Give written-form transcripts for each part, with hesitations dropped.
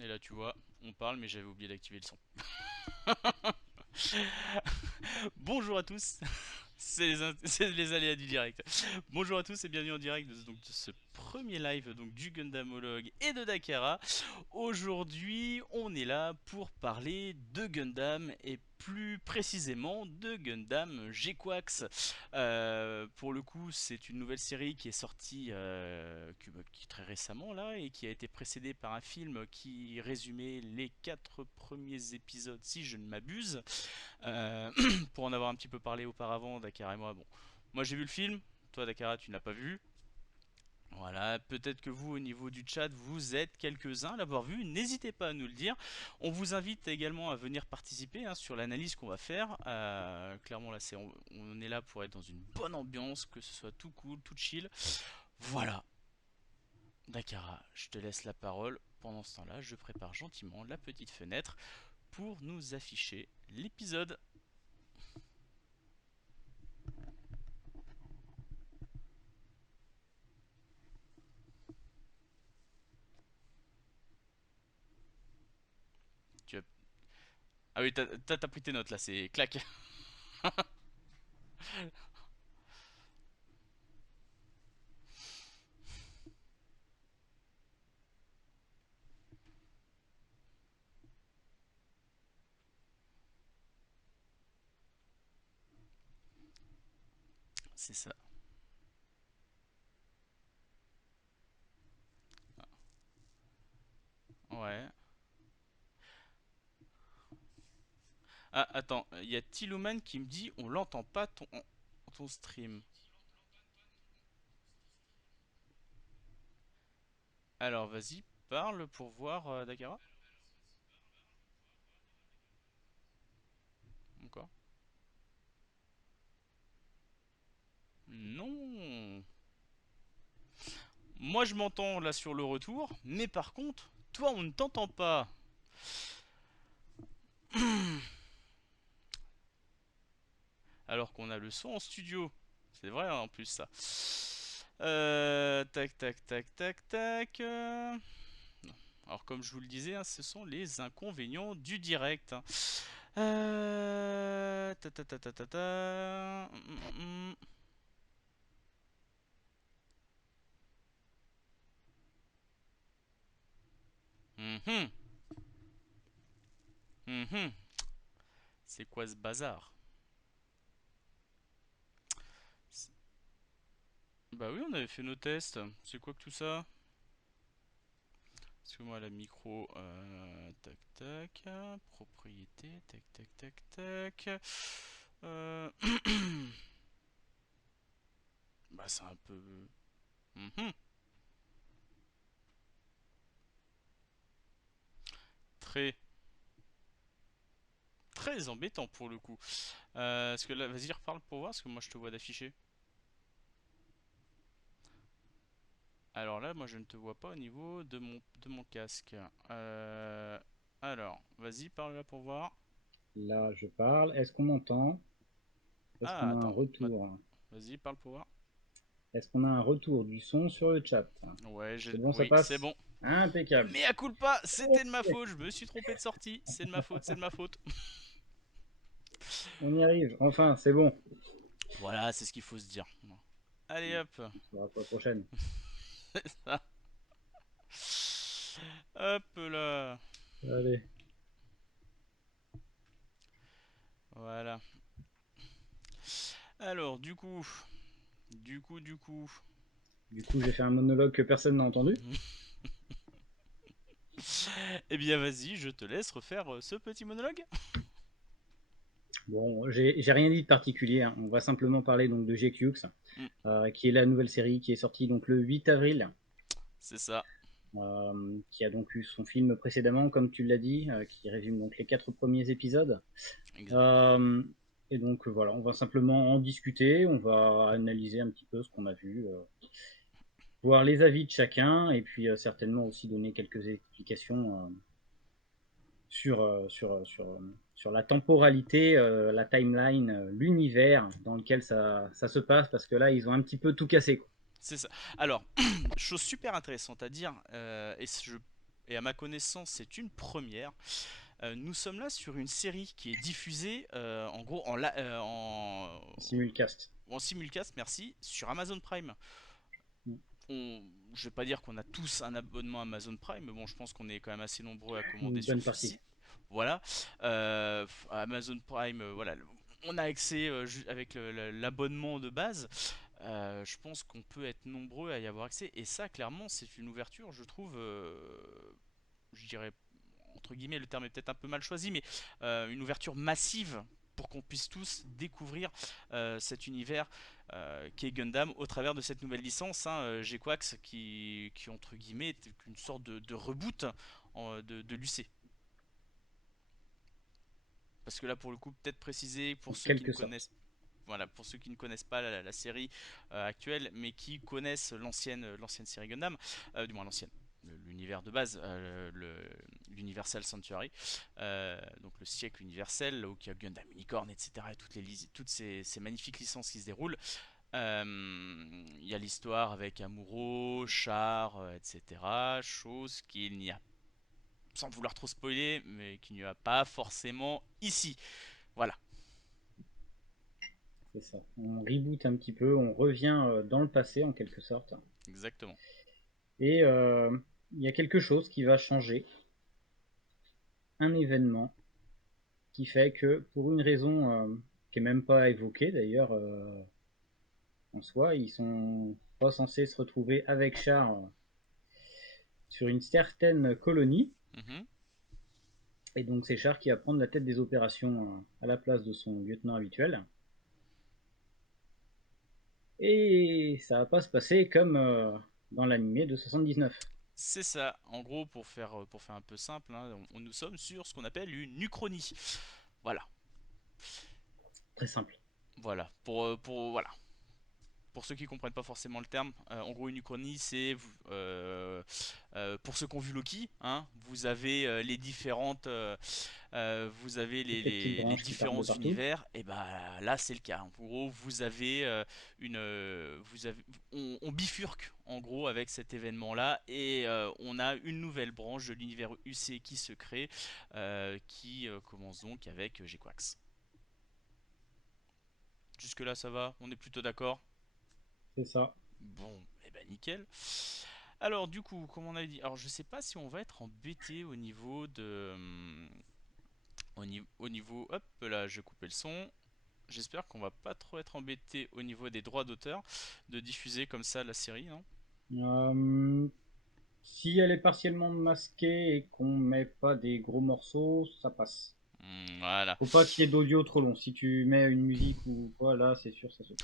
Et là, tu vois, on parle, mais j'avais oublié d'activer le son. Bonjour à tous, c'est les aléas du direct. Bonjour à tous et bienvenue en direct de ce premier live donc, du Gundamologue et de Dakara. Aujourd'hui, on est là pour parler de Gundam et plus précisément de Gundam G-Quax. Pour le coup, c'est une nouvelle série qui est sortie très récemment là et qui a été précédée par un film qui résumait les 4 premiers épisodes, si je ne m'abuse. Pour en avoir un petit peu parlé auparavant, Dakar et moi, bon, moi j'ai vu le film. Toi, Dakara, tu n'as pas vu. Voilà, peut-être que vous, au niveau du chat, vous êtes quelques-uns à l'avoir vu. N'hésitez pas à nous le dire. On vous invite également à venir participer sur l'analyse qu'on va faire. Clairement, là, on est là pour être dans une bonne ambiance, que ce soit tout cool, tout chill. Voilà. Dakara, je te laisse la parole. Pendant ce temps-là, je prépare gentiment la petite fenêtre pour nous afficher l'épisode. Tu as... Ah oui, t'as pris tes notes là, c'est clac. C'est ça. Ouais. Ah, attends, il y a Tiluman qui me dit on l'entend pas ton stream. Alors vas-y, parle pour voir Dakara. Encore. Non. Moi je m'entends là sur le retour, mais par contre, toi on ne t'entend pas. Alors qu'on a le son en studio. C'est vrai en plus ça. Tac tac tac tac tac. Alors comme je vous le disais, ce sont les inconvénients du direct. Ta ta ta ta ta ta. Mhm. Mhm. C'est quoi ce bazar? C'est- Bah oui, on avait fait nos tests. C'est quoi que tout ça? Parce que moi, la micro, tac tac, propriété, tac tac tac tac. Euh, Bah c'est un peu... Mhm. Très, très embêtant pour le coup. Est-ce que là, vas-y, reparle pour voir, parce que moi je te vois d'afficher. Alors là, moi je ne te vois pas au niveau de mon casque. Euh, Vas-y, parle là pour voir. Là, je parle. Est-ce qu'on m'entend? Est-ce qu'on Ah, a un attends, retour? vas-y, parle pour voir. Est-ce qu'on a un retour du son sur le chat? Ouais, C'est bon, ça oui, c'est passe? bon. Impeccable. Mais à culpa, c'était de ma faute, je me suis trompé de sortie. C'est de ma faute, c'est de ma faute. On y arrive. Enfin, c'est bon. Voilà, c'est ce qu'il faut se dire. Allez Bon, hop. on se verra pour la prochaine. Hop là. Allez. Voilà. Alors, du coup. Du coup, j'ai fait un monologue que personne n'a entendu. Eh bien, vas-y, je te laisse refaire ce petit monologue. Bon, j'ai rien dit de particulier, hein. On va simplement parler donc de GQX, Hmm, qui est la nouvelle série qui est sortie donc le 8 avril, c'est ça. qui a donc eu son film précédemment, comme tu l'as dit, qui résume donc les 4 premiers épisodes. Exactement. Euh, et donc voilà, on va simplement en discuter, on va analyser un petit peu ce qu'on a vu, voir les avis de chacun, et puis certainement aussi donner quelques explications sur la temporalité, la timeline, l'univers dans lequel ça se passe, parce que là, ils ont un petit peu tout cassé, quoi. C'est ça. Alors, chose super intéressante à dire, et et à ma connaissance c'est une première. Nous sommes là sur une série qui est diffusée en gros Simulcast. en simulcast, merci, sur Amazon Prime. Mm. On, je vais pas dire qu'on a tous un abonnement Amazon Prime, mais bon, je pense qu'on est quand même assez nombreux à commander Une sur bonne ce partie. site. Voilà. Amazon Prime, voilà, on a accès avec l'abonnement de base. Je pense qu'on peut être nombreux à y avoir accès. Et ça, clairement, c'est une ouverture, je trouve, je dirais, entre guillemets, le terme est peut-être un peu mal choisi, mais une ouverture massive pour qu'on puisse tous découvrir cet univers qui est Gundam au travers de cette nouvelle licence, hein, GQuax, qui entre guillemets est une sorte de reboot de l'UC. Parce que là, pour le coup, peut-être préciser En pour ceux qui ne quelque sorte. connaissent, voilà, pour ceux qui ne connaissent pas la série actuelle, mais qui connaissent l'ancienne série Gundam, du moins l'ancienne, l'univers de base, l'Universal Century, donc le siècle universel, là où il y a Gundam Unicorn, etc. Et toutes ces magnifiques licences qui se déroulent. Il y a l'histoire avec Amuro, Char, etc. Chose qu'il n'y a, sans vouloir trop spoiler, mais qu'il n'y a pas forcément ici. Voilà, C'est ça. On reboot un petit peu, on revient dans le passé en quelque sorte. exactement. Et il y a quelque chose qui va changer, un événement qui fait que pour une raison qui est même pas évoquée d'ailleurs en soi, ils sont pas censés se retrouver avec Char sur une certaine colonie. Mhm. Et donc c'est Char qui va prendre la tête des opérations à la place de son lieutenant habituel. Et ça va pas se passer comme dans l'animé de 79. C'est ça. En gros, pour faire un peu simple, hein, nous sommes sur ce qu'on appelle une uchronie. Voilà, Très simple. voilà. Voilà. Pour ceux qui comprennent pas forcément le terme, en gros une uchronie c'est pour ceux qui ont vu Loki, hein, vous avez Toutes les petites les branches qui partent de différents partout. univers, et bah là c'est le cas. En gros, vous avez on bifurque en gros avec cet événement-là et on a une nouvelle branche de l'univers UC qui se crée, qui commence donc avec GQuax. Jusque là ça va, on est plutôt d'accord. C'est ça. Bon, et ben nickel. Alors du coup, comme on avait dit, alors je sais pas si on va être embêté au niveau de, au niveau, hop là, je vais couper le son. J'espère qu'on va pas trop être embêté au niveau des droits d'auteur de diffuser comme ça la série, non? Euh, Si elle est partiellement masquée et qu'on met pas des gros morceaux, ça passe. Voilà. Faut pas qu'il y ait d'audio trop long. Si tu mets une musique ou quoi, là, c'est sûr, ça saute.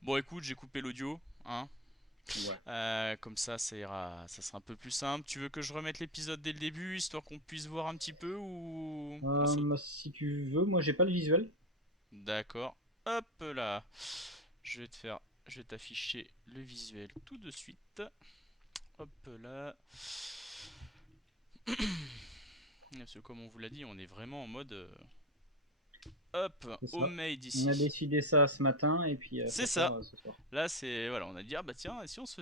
Bon écoute, j'ai coupé l'audio, hein. Ouais. Comme ça ira, ça sera un peu plus simple. Tu veux que je remette l'épisode dès le début, histoire qu'on puisse voir un petit peu ou on saute? Si tu veux, moi j'ai pas le visuel. D'accord. Hop là. Je vais t'afficher le visuel tout de suite. Hop là. Parce que comme on vous l'a dit, on est vraiment en mode hop, C'est ça. homemade On a ici. décidé ça ce matin et puis C'est ça sort ça. ce soir. Là, c'est voilà, on a dit ah bah tiens, et si on se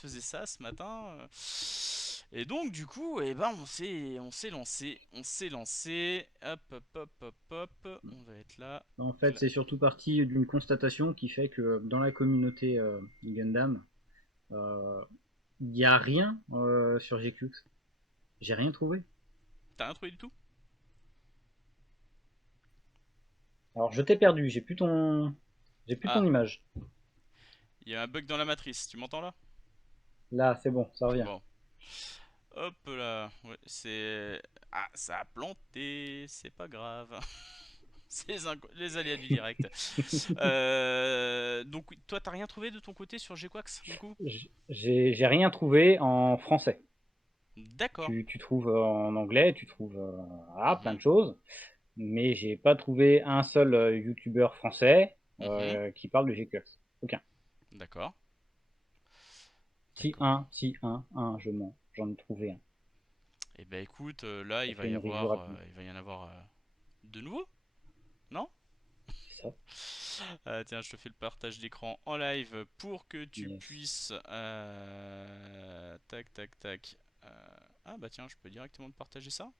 faisait ça ce matin Et donc du coup, eh ben on s'est lancé. Hop, hop, hop, hop, hop. On va être là. En fait, c'est surtout parti d'une constatation qui fait que dans la communauté Gundam, euh, il n'y a rien sur GQ. J'ai rien trouvé. T'as rien trouvé du tout? Alors je t'ai perdu, j'ai plus ton Ah, image. il y a un bug dans la matrice. Tu m'entends là? Là, c'est bon, ça revient. Bon. Hop là. Ouais, c'est ah, ça a planté. C'est pas grave. C'est les aléas du direct. Donc, oui, toi, t'as rien trouvé de ton côté sur GQuax, du coup? J'ai rien trouvé en français. D'accord. Tu trouves en anglais, tu trouves plein Mhm, de choses, mais j'ai pas trouvé un seul youtubeur français mhm. qui parle de GQX. Aucun. D'accord. Si D'accord. un, si un, je mens. J'en ai trouvé un. Et ben écoute, là, J'ai fait une review rapide. il va y en avoir de nouveau, non? C'est ça. Tiens, je te fais le partage d'écran en live pour que tu Yes. puisses, tac, tac, tac. Ah bah tiens, je peux directement te partager ça.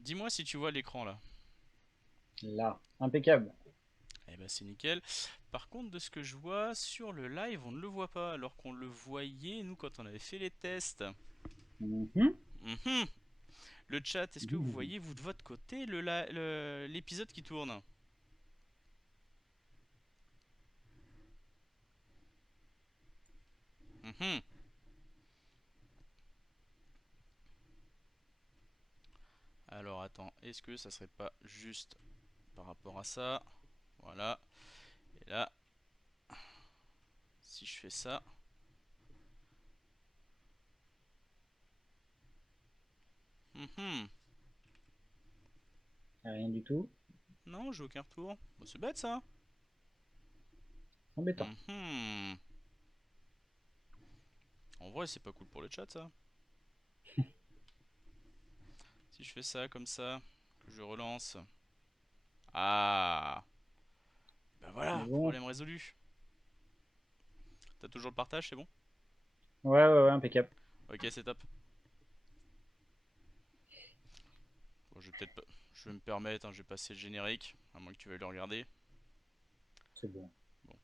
Dis-moi si tu vois l'écran là. Là, impeccable. Eh bah c'est nickel. Par contre, de ce que je vois sur le live, on ne le voit pas, alors qu'on le voyait nous quand on avait fait les tests. Mhm. Mhm. Le chat, est-ce que vous Mhm. voyez vous de votre côté l'épisode qui tourne? Mhm. Alors attends, est-ce que ça serait pas juste par rapport à ça? Voilà. Et là, si je fais ça. Mhm. Rien du tout. Non, j'ai aucun retour. Bah, c'est bête ça. Embêtant. Mhm. En vrai, c'est pas cool pour le chat ça. Si je fais ça comme ça, que je relance. Ah, bah Mais voilà, bon. problème résolu. T'as toujours le partage, c'est bon? Ouais, ouais, ouais, impeccable. Ok, c'est top. Bon, je vais peut-être pas... Je vais me permettre, hein, je vais passer le générique, à moins que tu veuilles le regarder. C'est bon. Bon.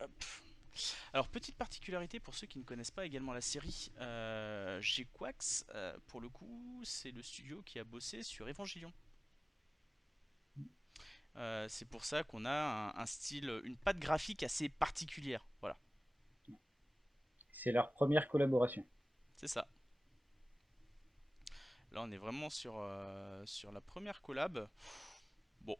Hop. Alors, petite particularité pour ceux qui ne connaissent pas également la série, G-Quax, pour le coup, c'est le studio qui a bossé sur Evangelion. C'est pour ça qu'on a un style, une patte graphique assez particulière. Voilà, C'est leur première collaboration. c'est ça. Là, on est vraiment sur la première collab. Bon,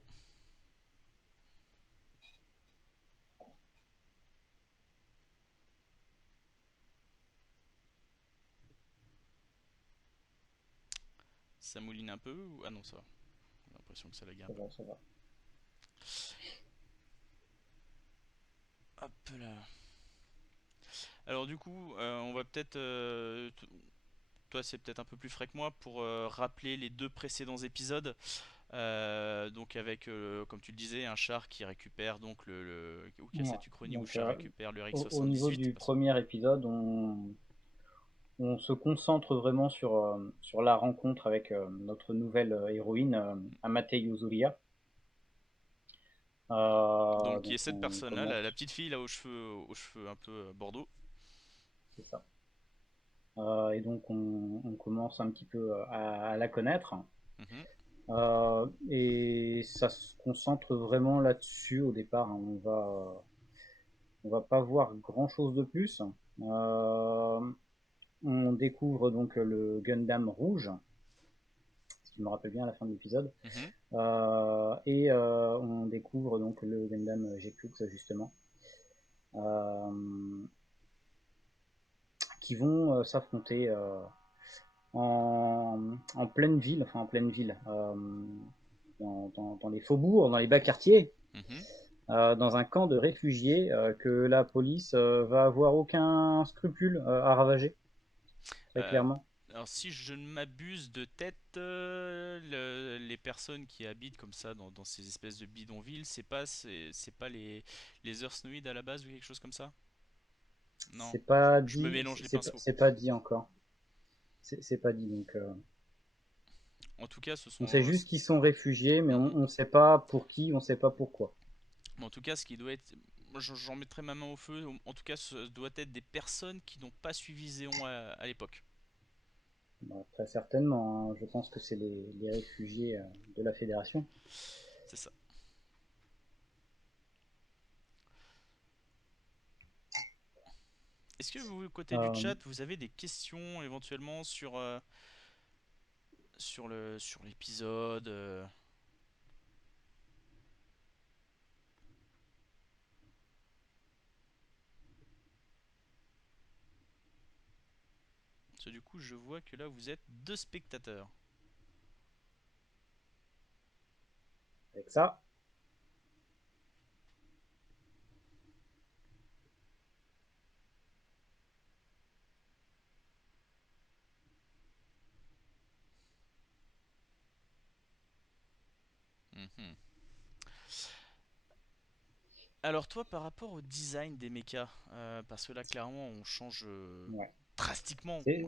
ça mouline un peu Ah non, ça va. J'ai l'impression que ça lag un Ça peu. va, ça va. Hop là. Alors du coup, on va peut-être... toi, c'est peut-être un peu plus frais que moi pour rappeler les deux précédents épisodes. Donc avec, comme tu le disais, un char qui récupère donc ou Ouais. Cassette Uchronie, où le Donc, char récupère le au niveau RX-78. du premier épisode, on se concentre vraiment sur la rencontre avec notre nouvelle héroïne, Amatei Yuzuria. Donc qui est Donc cette on personne-là, la commence, petite fille là aux cheveux un peu bordeaux. c'est ça. Et donc on commence un petit peu à la connaître. Mhm. Et ça se concentre vraiment là-dessus au départ, hein. On va pas voir grand-chose de plus. On découvre donc le Gundam rouge, si je me rappelle bien à la fin de l'épisode. Mhm. On découvre donc le Gundam GQ justement, euh, qui vont s'affronter en pleine ville, enfin en pleine ville, dans les faubourgs, dans les bas quartiers, Mhm. dans un camp de réfugiés que la police va avoir aucun scrupule à ravager, très Euh, clairement. alors si je ne m'abuse de tête, les personnes qui habitent comme ça dans ces espèces de bidonvilles, c'est pas les Earthnoids à la base ou quelque chose comme ça? Non, C'est pas je me dit, mélange les pinceaux. c'est pas dit encore. C'est pas dit donc. En tout cas, ce On sait sont... juste qu'ils sont réfugiés, mais Mhm. on sait pas pour qui, on sait pas pourquoi. Mais en tout cas, ce qui doit être... moi, j'en mettrai ma main au feu. En tout cas, ce doit être des personnes qui n'ont pas suivi Zéon à l'époque. Bah, très certainement, hein. Je pense que c'est les réfugiés de la Fédération. C'est ça. Est-ce que vous, côté du Euh, chat, vous avez des questions éventuellement sur l'épisode Parce que du coup, je vois que là, vous êtes deux spectateurs. Avec ça, Mhm. Alors toi, par rapport au design des mechas, parce que là clairement on change Ouais. drastiquement. Ouais,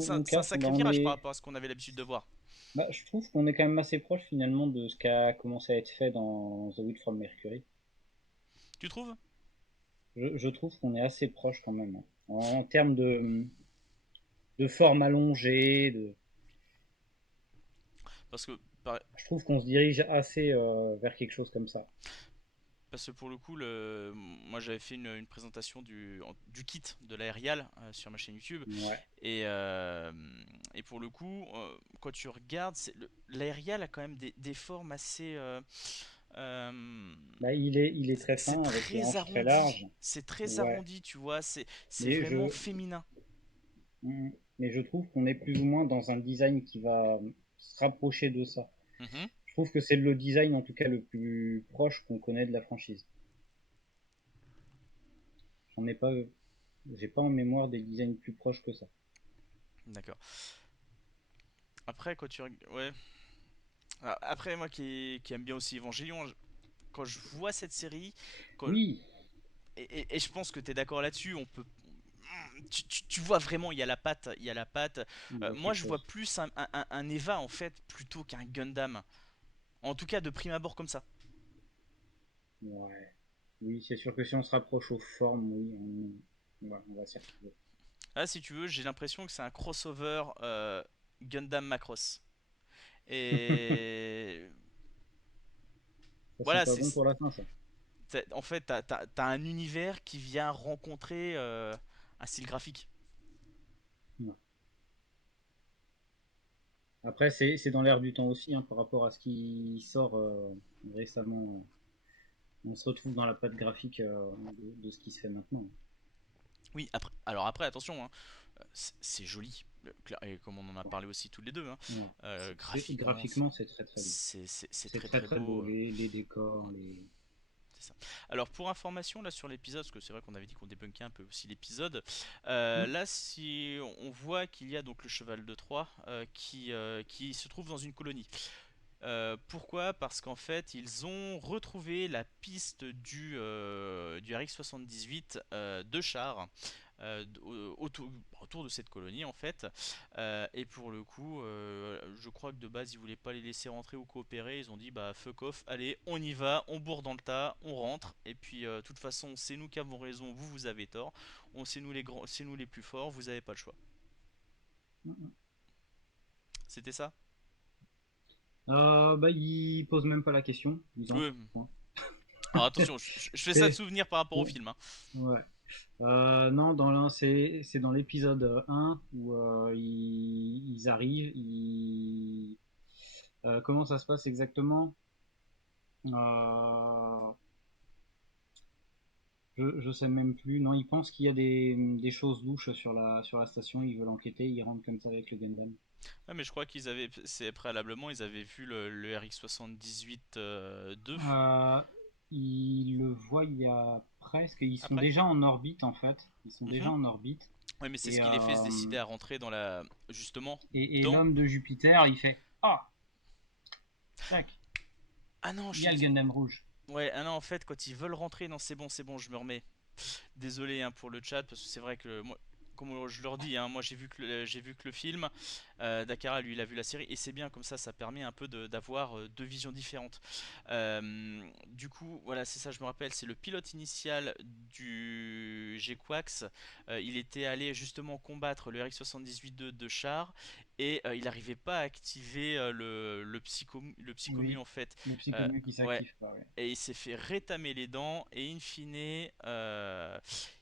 C'est un casse. Bah, sacré virage par rapport à ce qu'on avait l'habitude de voir. bah, je trouve qu'on est quand même assez proche finalement de ce qui a commencé à être fait dans The Witch from Mercury. Tu trouves? Je trouve qu'on est assez proche quand même, hein. En termes de forme allongée, Parce que, par- je trouve qu'on se dirige assez vers quelque chose comme ça. Parce que pour le coup, moi j'avais fait une présentation du kit de l'aérial sur ma chaîne YouTube. Ouais. Et, euh, et pour le coup, quand tu regardes, l'aérial a quand même des formes assez. Euh, Bah, il est très c'est fin avec les très hanches très arrondi. larges. C'est très Ouais. arrondi, tu vois. C'est Mais vraiment je, féminin. mm, mais je trouve qu'on est plus ou moins dans un design qui va se rapprocher de ça. Mhm. Je trouve que c'est le design en tout cas le plus proche qu'on connaît de la franchise. J'en ai pas, j'ai pas en mémoire des designs plus proches que ça. D'accord. Après, ouais. Après, moi qui aime bien aussi Evangelion, quand je vois cette série, quand- Oui, et je pense que tu es d'accord là-dessus, on peut. Tu vois vraiment, il y a la patte, il y a la patte. il y a Moi, quelque je vois chose. plus un Eva en fait plutôt qu'un Gundam. En tout cas, de prime abord comme ça. Ouais. Oui, c'est sûr que si on se rapproche aux formes, oui, on va s'y retrouver. Là, si tu veux, j'ai l'impression que c'est un crossover Gundam Macross. Et Ça sent voilà, pas bon pour la fin, ça. en fait, t'as un univers qui vient rencontrer un style graphique. Ouais. Après, c'est dans l'air du temps aussi, hein, par rapport à ce qui sort récemment. On se retrouve dans la patte graphique de ce qui se fait maintenant. Oui, alors après, attention, hein, c'est joli. Et comme on en a parlé aussi tous les deux, hein, Ouais. graphiquement, Graphiquement, c'est très très beau. c'est C'est très très très très beau, beau. les décors, les... C'est ça. Alors pour information là sur l'épisode, parce que c'est vrai qu'on avait dit qu'on débunkait un peu aussi l'épisode, Hmm. là si on voit qu'il y a donc le cheval de Troie qui se trouve dans une colonie. Pourquoi? Parce qu'en fait, ils ont retrouvé la piste du RX-78 de char autour de cette colonie en fait. Et pour le coup, je crois que de base, ils voulaient pas les laisser rentrer ou coopérer. Ils ont dit bah fuck off, allez, on y va, on bourre dans le tas, on rentre. Et puis, de toute façon, c'est nous qui avons raison, vous avez tort. C'est nous les grands, c'est nous les plus forts, vous avez pas le choix. C'était ça? Bah, ils posent même pas la question, ils Oui. entrent. Point. Alors attention, je fais ça de C'est... souvenir par rapport au film, hein. Ouais. Non, c'est dans l'épisode un où ils arrivent. Comment ça se passe exactement? Euh, je sais même plus. Non, ils pensent qu'il y a des choses louches sur la station. Ils veulent enquêter. Ils rentrent comme ça avec le Gundam. Ouais, mais je crois c'est préalablement, ils avaient vu le RX-78 2 Euh, Ils le voient il y a presque. Ils sont après. déjà en orbite en fait. Ils sont déjà Mhm. en orbite. Ouais, mais c'est ce Et, qui les fait se euh, décider à rentrer dans justement, et dans. l'homme de Jupiter, il fait ah, tac, Ah non, il y a le Gundam rouge. ouais, ah non, en fait, quand ils veulent rentrer, non, c'est bon, je me remets. Désolé hein, pour le chat parce que c'est vrai que moi, comme je leur dis, hein, moi j'ai vu que le film. Dakara lui il a vu la série et c'est bien comme ça permet un peu d'avoir deux visions différentes. Du coup voilà c'est ça je me rappelle c'est le pilote initial du G-Quax. Il était allé justement combattre le RX-78 de char et il n'arrivait pas à activer le psychomu Oui, en fait. le Euh, psychomu qui ouais, s'active pas. Ouais. et il s'est fait rétamer les dents et in fine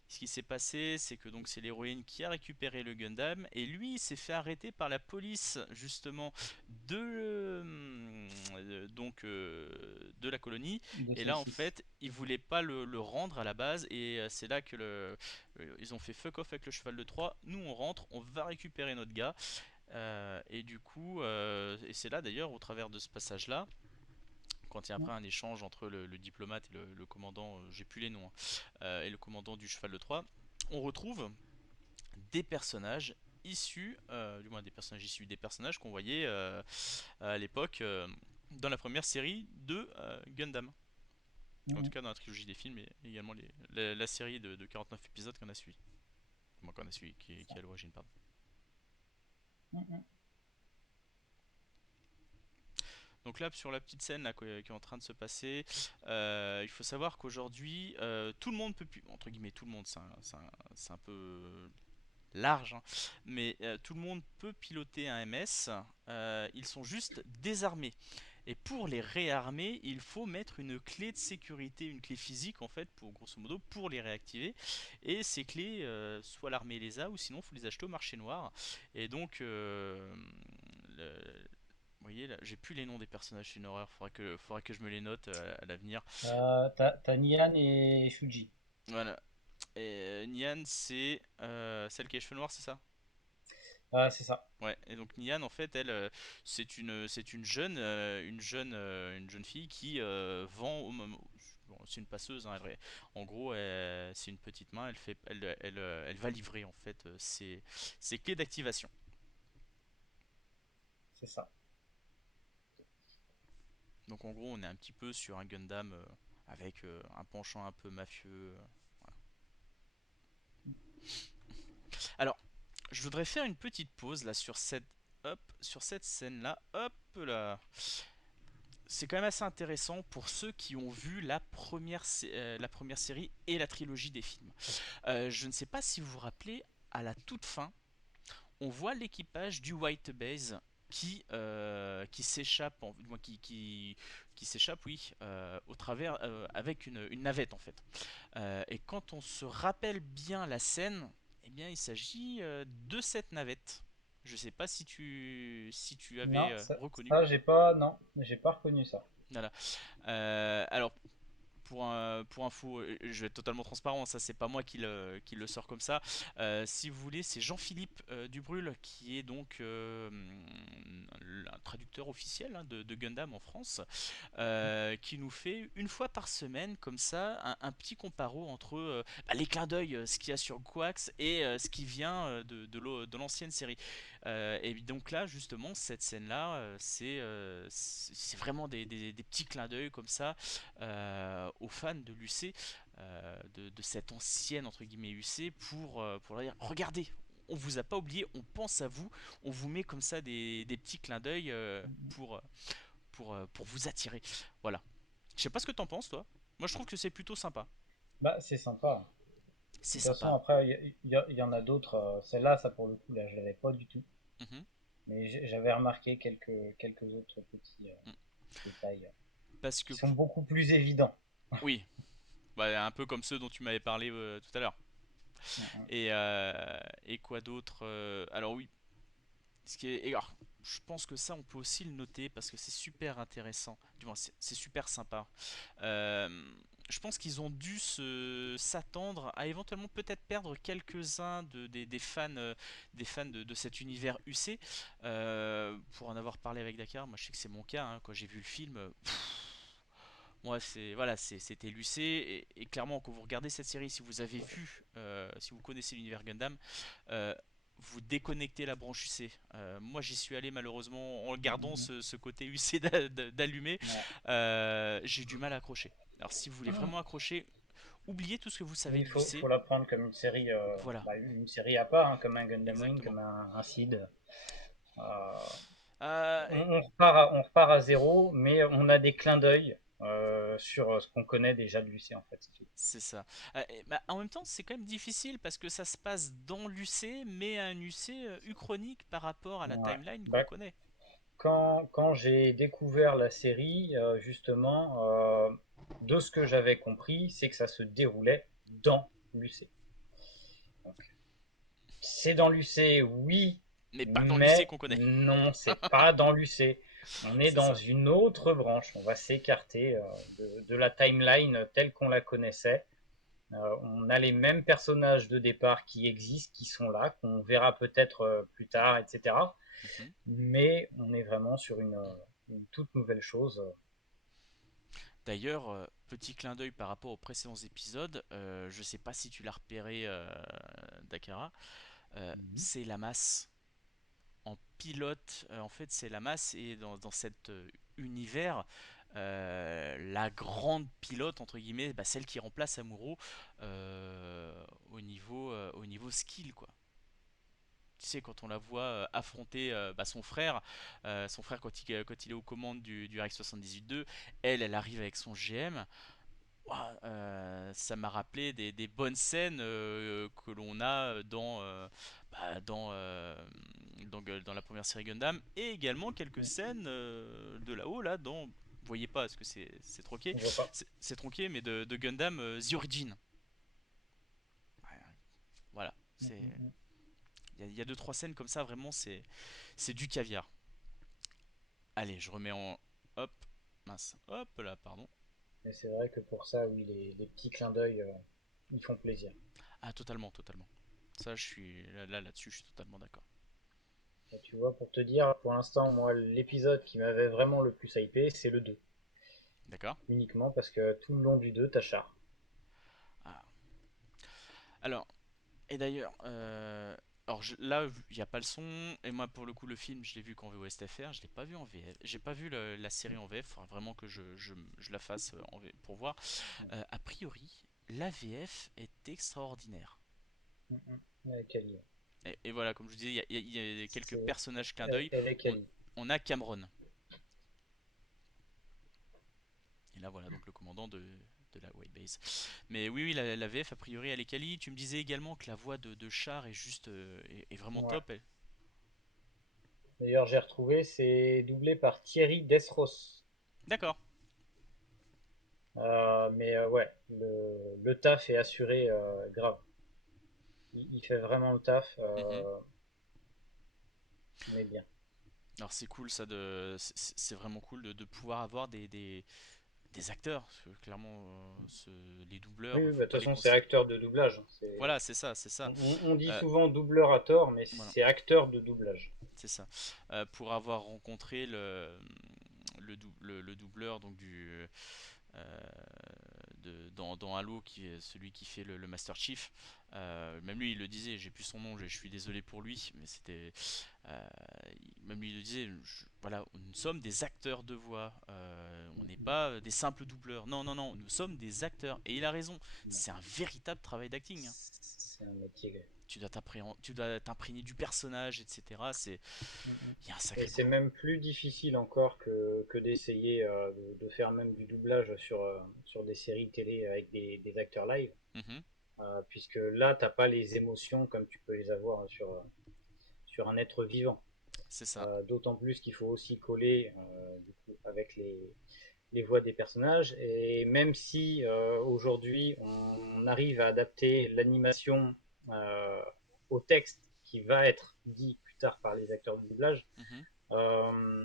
ce qui s'est passé c'est que donc c'est l'héroïne qui a récupéré le Gundam et lui il s'est fait arrêter par la police justement de la colonie De et là en celle-ci. fait ils voulaient pas le rendre à la base et c'est là que ils ont fait fuck off avec le cheval de Troie, nous on rentre, on va récupérer notre gars. Et du coup et c'est là d'ailleurs au travers de ce passage là quand il y a après un échange entre le diplomate et le commandant, j'ai plus les noms, hein, et le commandant du cheval de Troie, on retrouve des personnages issus, du moins des personnages issus des personnages qu'on voyait à l'époque dans la première série de Gundam. En tout Mhm. cas, dans la trilogie des films et également la série de 49 épisodes qu'on a suivi. Moi, qu'on a suivi, qui est à l'origine, pardon. Mhm. Donc là, sur la petite scène là, qui est en train de se passer, il faut savoir qu'aujourd'hui, tout le monde peut, entre guillemets, tout le monde, c'est un peu large, hein, mais tout le monde peut piloter un MS. Ils sont juste désarmés. Et pour les réarmer, il faut mettre une clé de sécurité, une clé physique en fait, pour grosso modo, pour les réactiver. Et ces clés, soit l'armée les a, ou sinon il faut les acheter au marché noir. Et donc, vous voyez, là, j'ai plus les noms des personnages, c'est une horreur. Faudrait que je me les note à l'avenir. T'as Nian et Shuji. Voilà. Et Nian, c'est celle qui a les cheveux noirs, c'est ça? Ah, c'est ça. Ouais. Et donc Nian, en fait, elle, c'est une jeune, une jeune fille qui vend au moment. Bon, c'est une passeuse, hein, en gros, c'est une petite main. Elle va livrer en fait ses clés d'activation. C'est ça. Donc en gros, on est un petit peu sur un Gundam avec un penchant un peu mafieux. Voilà. Alors, je voudrais faire une petite pause là sur cette scène là. Hop là. C'est quand même assez intéressant pour ceux qui ont vu la première série et la trilogie des films. Je ne sais pas si vous vous rappelez, à la toute fin, on voit l'équipage du White Base qui s'échappe, du moins qui s'échappe, oui, au travers, avec une navette en fait. Et quand on se rappelle bien la scène, eh bien, il s'agit de cette navette. Je sais pas si tu avais Non, reconnu. ça j'ai pas reconnu ça. Voilà. Alors, pour info, je vais être totalement transparent, ça c'est pas moi qui le sort comme ça. Si vous voulez, c'est Jean-Philippe Dubrul qui est donc un traducteur officiel, hein, de Gundam en France, qui nous fait une fois par semaine comme ça un petit comparo entre les clins d'œil, ce qu'il y a sur Quax et ce qui vient de l'ancienne série. Et donc là, justement, cette scène-là, c'est vraiment des petits clins d'œil comme ça aux fans de l'UC, de cette ancienne entre guillemets UC, pour leur dire regardez, on vous a pas oublié, on pense à vous, on vous met comme ça des petits clins d'œil pour vous attirer. Voilà. Je sais pas ce que t'en penses, toi. Moi, je trouve que c'est plutôt sympa. Bah, c'est sympa. C'est De toute façon, sympa. après, il y en a d'autres. Celle-là, ça pour le coup, là, je l'avais pas du tout. Mhm. Mais j'avais remarqué quelques autres petits Mm. détails Parce que, qui sont beaucoup plus évidents. oui, bah, un peu comme ceux dont tu m'avais parlé tout à l'heure. Mhm. Et quoi d'autre Alors oui, alors, je pense que ça, on peut aussi le noter parce que c'est super intéressant. Du moins, c'est super sympa. Euh, je pense qu'ils ont dû s'attendre à éventuellement peut-être perdre quelques-uns des fans de cet univers UC. Pour en avoir parlé avec Dakar, moi je sais que c'est mon cas, hein, quand j'ai vu le film. Moi, c'était l'UC et clairement quand vous regardez cette série, si vous avez vu, si vous connaissez l'univers Gundam, euh, vous déconnectez la branche UC. Moi, j'y suis allé malheureusement en gardant Mhm. ce côté UC d'allumé. Ouais. J'ai eu du mal à accrocher. Alors, si vous voulez Ah. vraiment accrocher, oubliez tout ce que vous savez Oui, de faut l'UC. la prendre comme une série, Voilà, une série à part, hein, comme un Gundam Wing, exactement. comme un Seed. Euh, Euh, on repart à zéro, mais on a des clins d'œil sur ce qu'on connaît déjà de Lucie, en fait, c'est tout. c'est ça. En même temps, c'est quand même difficile parce que ça se passe dans l'UC, mais un UC uchronique par rapport à la Ouais. timeline qu'on Bah, connaît. quand j'ai découvert la série, justement, de ce que j'avais compris, c'est que ça se déroulait dans l'UC. Donc, c'est dans l'UC, oui, Mais pas dans l'UC mais qu'on connaît. non, c'est pas dans l'UC. On est C'est dans ça. une autre branche. On va s'écarter de la timeline telle qu'on la connaissait. On a les mêmes personnages de départ qui existent, qui sont là, qu'on verra peut-être plus tard, etc. Mhm. Mais on est vraiment sur une toute nouvelle chose. D'ailleurs, petit clin d'œil par rapport aux précédents épisodes, je sais pas si tu l'as repéré, Dakara, Mhm. c'est la masse. En pilote, en fait, c'est la masse et dans cet univers, la grande pilote entre guillemets, bah, celle qui remplace Amuro au niveau skill quoi. Tu sais, quand on la voit affronter bah, son frère quand il est aux commandes du RX-78-2, elle arrive avec son GM. Ouah, ça m'a rappelé des bonnes scènes que l'on a dans la première série Gundam, et également quelques scènes de là-haut, là, dans. Vous voyez pas, parce que c'est tronqué, On voit pas. c'est tronqué, mais de Gundam The Origin. Ouais, voilà, il y a deux trois scènes comme ça, vraiment, c'est du caviar. Allez, je remets en. Hop, mince, hop là, pardon. Mais c'est vrai que pour ça, oui, les petits clins d'œil, ils font plaisir. Ah, totalement, totalement. Ça, je suis là-dessus, je suis totalement d'accord. Et tu vois, pour te dire, pour l'instant, moi, l'épisode qui m'avait vraiment le plus hypé, c'est le 2. D'accord. Uniquement parce que tout le long du 2, t'as Char. Ah. Alors, et d'ailleurs, là, il n'y a pas le son, et moi, pour le coup, le film, je l'ai vu qu'en VOSTFR, je l'ai pas vu en VF. J'ai pas vu la série en VF, faudra vraiment que je la fasse en VF pour voir. A priori, la VF est extraordinaire. Avec Ali. Et voilà, comme je vous disais, il y a quelques C'est, personnages clins d'œil. elle est On, quali. on a Cameron. Et là, voilà, donc le commandant de la White Base. Mais oui, oui, la VF, a priori, elle est quali. Tu me disais également que la voix de Char est juste est vraiment Ouais. top. D'ailleurs, j'ai retrouvé, c'est doublé par Thierry Desros. D'accord. Mais ouais, le taf est assuré grave. Il fait vraiment le taf, Mhm. mais bien. Alors c'est cool ça c'est vraiment cool de pouvoir avoir des acteurs parce que clairement les doubleurs Oui, oui, bah, faut de toute pas les façon, c'est considérer. acteur de doublage, hein. Voilà, c'est ça. On dit Euh, souvent doubleur à tort, mais voilà, c'est acteur de doublage. c'est ça. Pour avoir rencontré le doubleur donc euh, dans Halo, qui est celui qui fait le Master Chief. Même lui, il le disait, j'ai plus son nom, je suis désolé pour lui, mais c'était. euh, Même lui, il le disait, voilà, nous sommes des acteurs de voix, on n'est pas des simples doubleurs. Non, non, non, nous sommes des acteurs. Et il a raison, Non, c'est un véritable travail d'acting, hein. c'est un métier. Tu dois t'imprégner du personnage, etc. Il y a un Et sacré c'est boulot. même plus difficile encore que d'essayer de faire même du doublage sur des séries télé avec des acteurs live, Mhm, puisque là, t'as pas les émotions comme tu peux les avoir sur un être vivant. c'est ça. D'autant plus qu'il faut aussi coller du coup, avec les voix des personnages. Et même si aujourd'hui on arrive à adapter l'animation euh, au texte qui va être dit plus tard par les acteurs de doublage, Mhm. euh,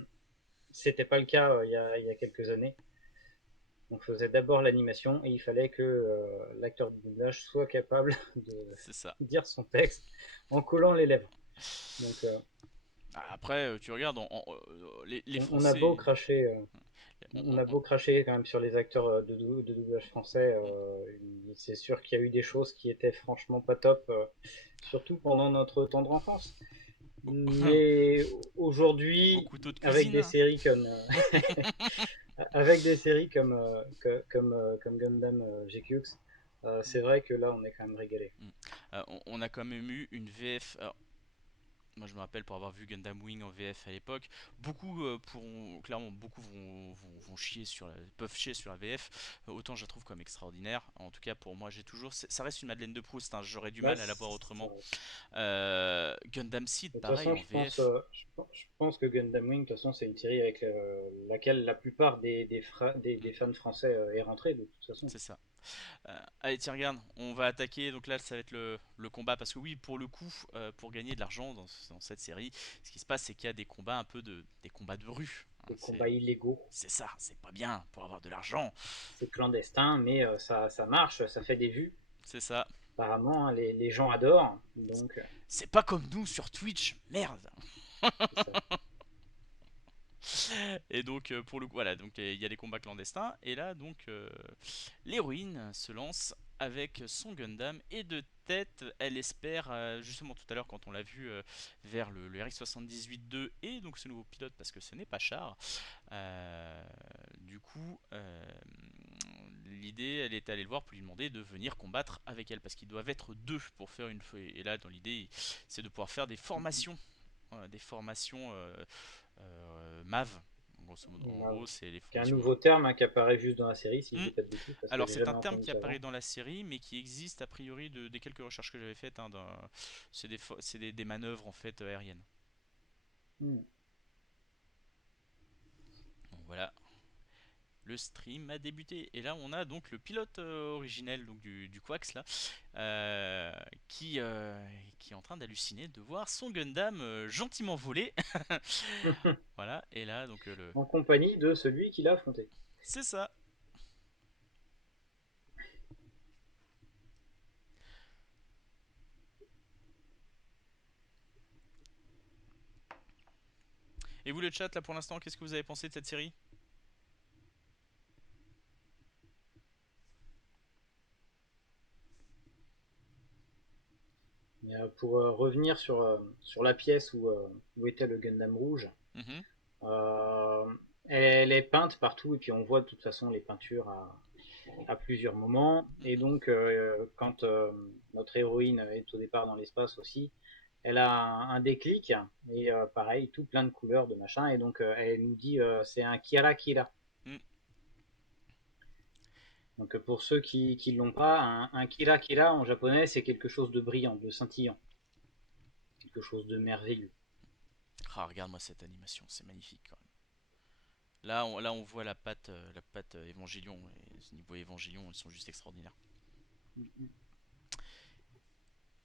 c'était pas le cas il y a quelques années. On faisait d'abord l'animation et il fallait que l'acteur de doublage soit capable de C'est ça. dire son texte en collant les lèvres. Donc Après, tu regardes, les on a beau Français. cracher on a On- beau cracher quand même sur les acteurs de doublage français, c'est sûr qu'il y a eu des choses qui étaient franchement pas top, surtout pendant notre tendre enfance. Mais au aujourd'hui, couteau de avec des cuisine. séries comme avec des séries comme Gundam GQX, c'est vrai que là on est quand même régalé. Mm. On a quand même eu une VF. Alors, moi, je me rappelle pour avoir vu Gundam Wing en VF à l'époque. Beaucoup clairement, beaucoup vont chier peuvent chier sur la VF. Autant je la trouve comme extraordinaire. En tout cas, pour moi, ça reste une Madeleine de Proust, hein. J'aurais du Bah, mal à la voir autrement. de Gundam Seed, toute pareil façon, en VF. je pense que Gundam Wing, de toute façon, c'est une série avec laquelle la plupart Mm, des fans français est rentré de toute façon. c'est ça. Allez, tiens, regarde, on va attaquer. Donc là, ça va être le combat. Parce que oui, pour le coup, pour gagner de l'argent dans cette série, ce qui se passe, c'est qu'il y a des combats des combats de rue, hein. Des combats illégaux, C'est ça, c'est pas bien pour avoir de l'argent. c'est clandestin, mais ça marche, ça fait des vues. C'est ça. Apparemment, hein, les gens adorent, donc C'est pas comme nous sur Twitch, merde. c'est ça. Et donc pour le coup, voilà, donc il y a des combats clandestins. Et là, donc l'héroïne se lance avec son Gundam et de tête, elle espère, justement tout à l'heure quand on l'a vu vers le RX-78-2 et donc ce nouveau pilote parce que ce n'est pas Char. Du du coup, l'idée, elle est allée le voir pour lui demander de venir combattre avec elle, parce qu'ils doivent être deux pour faire une feuille. Et là, dans l'idée, c'est de pouvoir faire des formations, voilà, des formations MAV. En Bah, gros, c'est les qui est un formations. nouveau terme hein, qui apparaît juste dans la série, si je Hmm. dis pas de bêtises, parce que Alors, j'ai c'est un jamais terme entendu qui ça apparaît avant. dans la série, mais qui existe a priori des quelques recherches que j'avais faites. C'est des manœuvres en fait aériennes. Hmm. Donc voilà, le stream a débuté. Et là, on a donc le pilote originel donc du Quax là, euh, qui, euh, qui est en train d'halluciner de voir son Gundam gentiment voler. Voilà, et là, donc En compagnie de celui qui l'a affronté. c'est ça. Et vous, le chat, là pour l'instant, qu'est-ce que vous avez pensé de cette série? Mais, pour revenir sur la pièce où était le Gundam rouge, Mhm, euh, elle est peinte partout et puis on voit de toute façon les peintures à plusieurs moments. Et mhm. donc, quand notre héroïne est au départ dans l'espace aussi, elle a un déclic et pareil, tout plein de couleurs, de machin. Et donc, elle nous dit c'est un Kira Kira. Mm. Donc, pour ceux qui l'ont pas, un Kira Kira en japonais, c'est quelque chose de brillant, de scintillant, quelque chose de merveilleux. Ah, regarde-moi cette animation, c'est magnifique quand même. Là, on voit la patte Évangélion. Et ce niveau Évangélion, ils sont juste extraordinaires.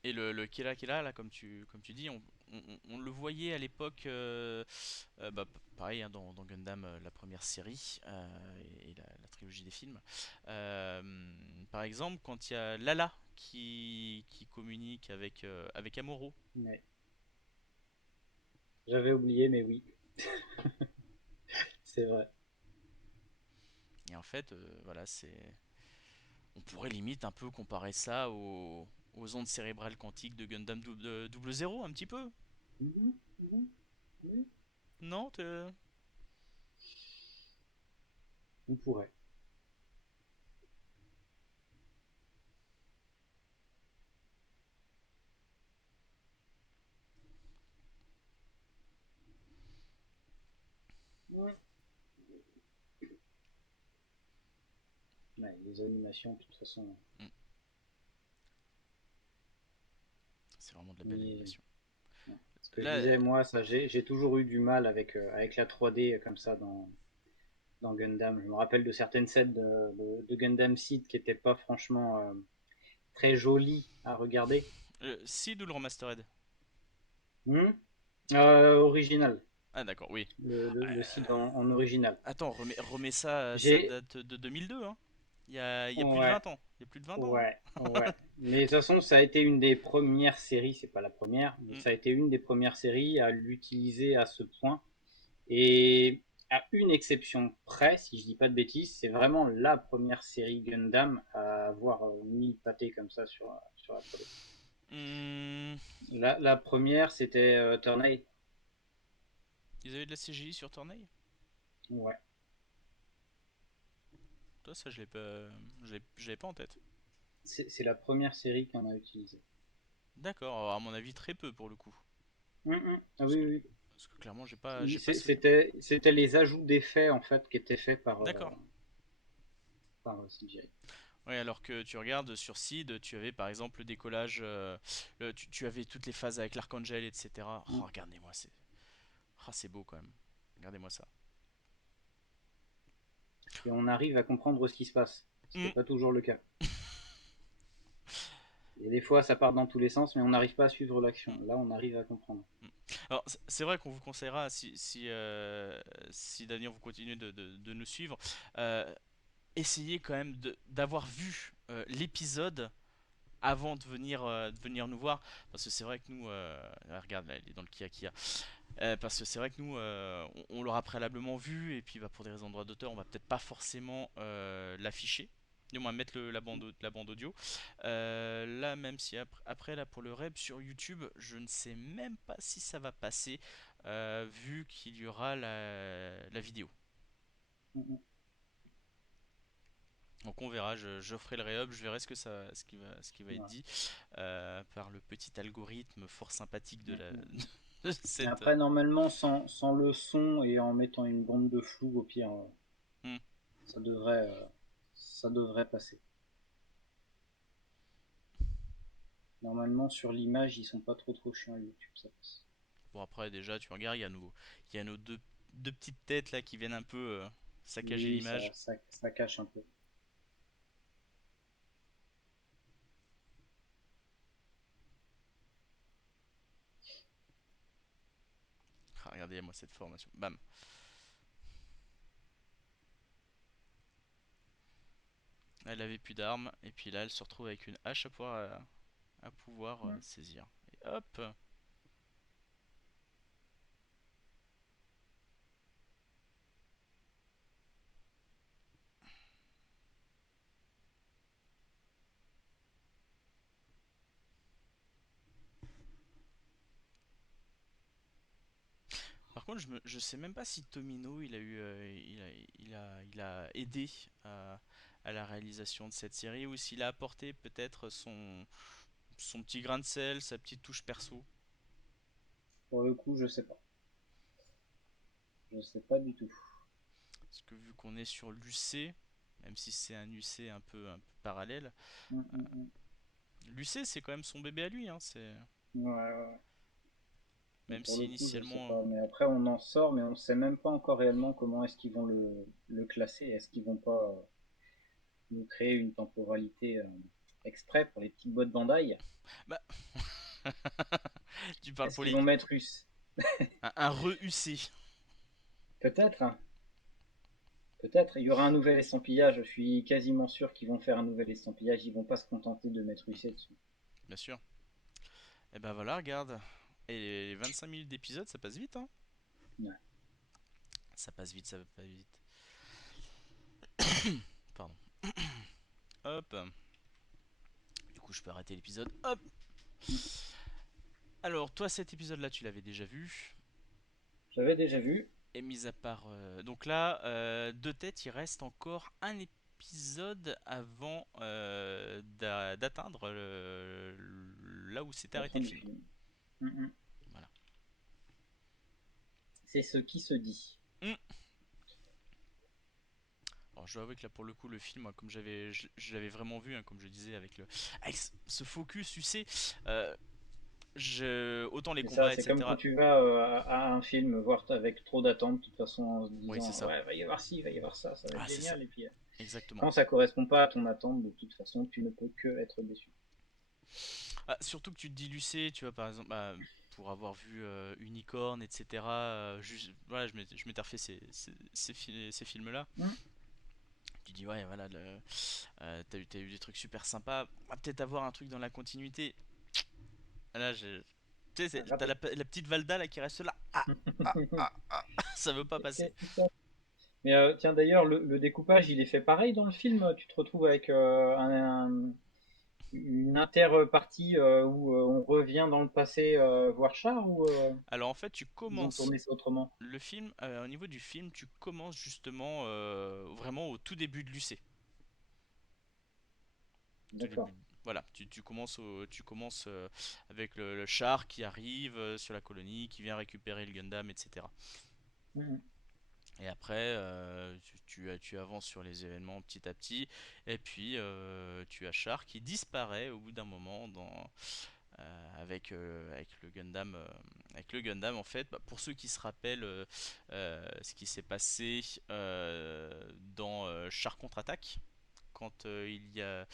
Et le Killa Killa, là, comme tu dis, on le voyait à l'époque, bah, pareil, hein, dans Gundam, la première série, et la trilogie des films. Euh, Par exemple, quand il y a Lala qui communique avec Amuro. Ouais. J'avais oublié, mais oui, c'est vrai. Et en fait, voilà, on pourrait limite un peu comparer ça aux ondes cérébrales quantiques de Gundam double zéro, un petit peu. Mhm, mhm, oui, Non? on pourrait. Ouais. Ouais, les animations, de toute façon. Hmm, c'est vraiment de la belle Mais, animation. ouais. Ce que je Là, disais, moi, ça, j'ai toujours eu du mal avec la 3D comme ça dans Gundam. Je me rappelle de certaines scènes de Gundam Seed qui n'étaient pas franchement très jolies à regarder. Sid ou le Remastered? Hmm. Original, Ah d'accord, oui. le Seed en original. Attends, remets ça, ça J'ai. date de 2002, hein. Il y a plus de Ouais, 20 ans. Il y a plus de 20 ans, ouais, hein. ouais. Mais de toute façon, ça a été une des premières séries, c'est pas la première, mais Mm. ça a été une des premières séries à l'utiliser à ce point. Et à une exception près, si je dis pas de bêtises, c'est vraiment la première série Gundam à avoir mis le pâté comme ça sur la 3D. Hmm, La première, c'était Tournai. Ils avaient de la CGI sur Tournai? Ouais. Toi, ça, je l'avais pas en tête. C'est la première série qu'on a utilisée. D'accord, alors, à mon avis, très peu pour le coup. Ah Parce oui, que, oui. parce que clairement, j'ai Oui. pas souvenir. C'était les ajouts d'effets en fait qui étaient faits D'accord. par CGI. Oui, alors que tu regardes sur Seed, tu avais par exemple le décollage, tu avais toutes les phases avec l'Archangel, etc. Oh, regardez-moi, c'est beau quand même. Regardez-moi ça. Et on arrive à comprendre ce qui se passe. Ce qui Hmm. n'est pas toujours le cas. Et des fois, ça part dans tous les sens, mais on n'arrive pas à suivre l'action. Hmm. Là, on arrive à comprendre. Hmm. Alors, c'est vrai qu'on vous conseillera, si Damien vous continuez de nous suivre, essayez quand même d'avoir vu l'épisode avant de venir nous voir. Parce que c'est vrai que nous, regarde, là, il est dans le Kia Kia. Parce que c'est vrai que nous, on l'aura préalablement vu, et puis bah, pour des raisons de droit d'auteur, on va peut-être pas forcément l'afficher. Du moins mettre la bande audio. Là, même si après, là, pour le rep sur YouTube, je ne sais même pas si ça va passer, vu qu'il y aura la vidéo. Donc on verra, je ferai le réhab, je verrai ce qui va être Ouais. dit par le petit algorithme fort sympathique de Mm, mm, mm. de Mais cette. après, normalement, sans le son et en mettant une bande de flou, au pire, Hmm. ça devrait, euh, ça devrait passer. Normalement, sur l'image, ils sont pas trop chiants à YouTube, ça passe. Bon après déjà tu regardes, il y a nos deux petites têtes là qui viennent un peu saccager Oui, ça, l'image. ça, ça cache un peu. Ah, regardez moi cette formation. Bam. Elle avait plus d'armes et puis là elle se retrouve avec une hache à pouvoir Mm. saisir. Et hop. Par contre, je sais même pas si Tomino il a eu, il a aidé à la réalisation de cette série ou s'il a apporté peut-être son petit grain de sel, sa petite touche perso. Pour le coup, je sais pas. Je sais pas du tout. Parce que vu qu'on est sur l'UC, même si c'est un UC un peu parallèle, Mm, mm, mm. l'UC c'est quand même son bébé à lui, hein, c'est Ouais, ouais, ouais. Mais même pour si le coup, je sais initialement, pas. Mais après, on en sort, mais on sait même pas encore réellement comment est-ce qu'ils vont le classer. Est-ce qu'ils vont pas nous créer une temporalité exprès pour les petites boîtes Bandai? bah tu parles Est-ce pour qu'ils les vont mettre US? un re-UC. Peut-être, hein. Peut-être. Il y aura un nouvel estampillage. Je suis quasiment sûr qu'ils vont faire un nouvel estampillage. Ils vont pas se contenter de mettre UC dessus. Bien sûr. Et ben voilà, regarde. Et les 25 minutes d'épisode, ça passe vite, hein. Ouais. Ça passe vite, ça va pas vite. Pardon. Hop. Du coup, je peux arrêter l'épisode. Hop. Alors, toi, cet épisode-là, tu l'avais déjà vu. J'avais déjà vu. Et mis à part. Donc là, de tête, il reste encore un épisode avant d'atteindre là où s'était La arrêté fin le du film. film. Mm, mm. Voilà. C'est ce qui se dit. Hmm. Alors, je dois avouer que là, pour le coup, le film, moi, comme je l'avais vraiment vu, hein, comme je disais, avec ce focus, tu sais, autant les Mais ça, combats, c'est comme quand etc. tu vas à un film voir avec trop d'attentes, de toute façon, en se Oui, c'est disant, ça. ouais, va y avoir ci, va y avoir ça va être Ah, c'est ça. génial. Et puis, Exactement. quand ça correspond pas à ton attente, de toute façon, tu ne peux que être déçu. Ah, surtout que tu te dis Lucé, tu vois, par exemple, bah, pour avoir vu Unicorn, etc. Voilà, je m'étais refait ces films-là. Hum, Tu dis, ouais, voilà, t'as eu des trucs super sympas. On va peut-être avoir un truc dans la continuité. Là, tu sais, t'as raté. la petite Valda là qui reste là. Ça veut pas passer. C'est ça. Mais tiens, d'ailleurs, le découpage, il est fait pareil dans le film. Tu te retrouves avec une interpartie où on revient dans le passé voir Char ou Alors en fait, tu ils ont commences tourné ça autrement? le film, au niveau du film, tu commences justement vraiment au tout début de l'UC. Tout D'accord. début. Voilà, tu commences avec le char qui arrive sur la colonie, qui vient récupérer le Gundam, etc. Hum, Et après, tu avances sur les événements petit à petit, et puis tu as Char qui disparaît au bout d'un moment avec le Gundam en fait. Bah, pour ceux qui se rappellent ce qui s'est passé dans Char contre-attaque, quand il y a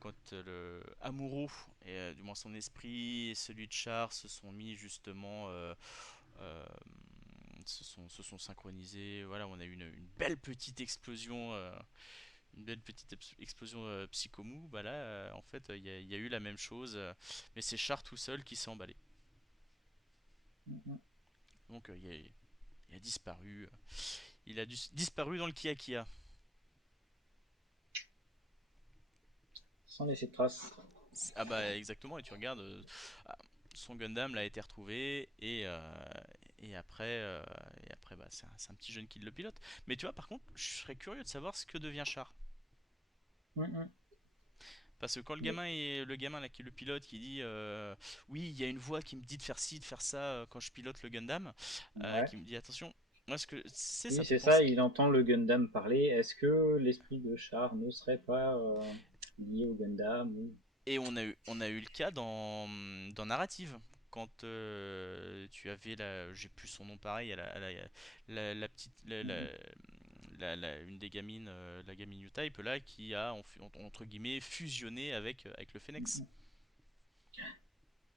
quand le Amuro et du moins son esprit et celui de Char se sont mis justement euh, se sont synchronisés. Voilà, on a eu une belle petite explosion explosion psychomou. Bah là en fait il y a eu la même chose mais c'est Char tout seul qui s'est emballé. hum, hum. Donc il a disparu il a disparu dans le Kia Kia. Sans laisser de traces. Ah bah exactement, et tu regardes, ah, son Gundam là a été retrouvé et après, et après bah, c'est un petit jeune qui le pilote. Mais tu vois, par contre, je serais curieux de savoir ce que devient Char. Mm, Parce que quand mm. le gamin là qui est le pilote qui dit oui, il y a une voix qui me dit de faire ci, de faire ça quand je pilote le Gundam, Ouais. qui me dit attention, moi ce que c'est Oui, ça fait c'est ça, penser. il entend le Gundam parler. Est-ce que l'esprit de Char ne serait pas lié au Gundam ou... Et on a eu le cas dans Narrative. Quand tu avais j'ai plus son nom pareil, la petite, une des gamines, la gamine U-Type là, qui a entre guillemets fusionné avec le Phoenix.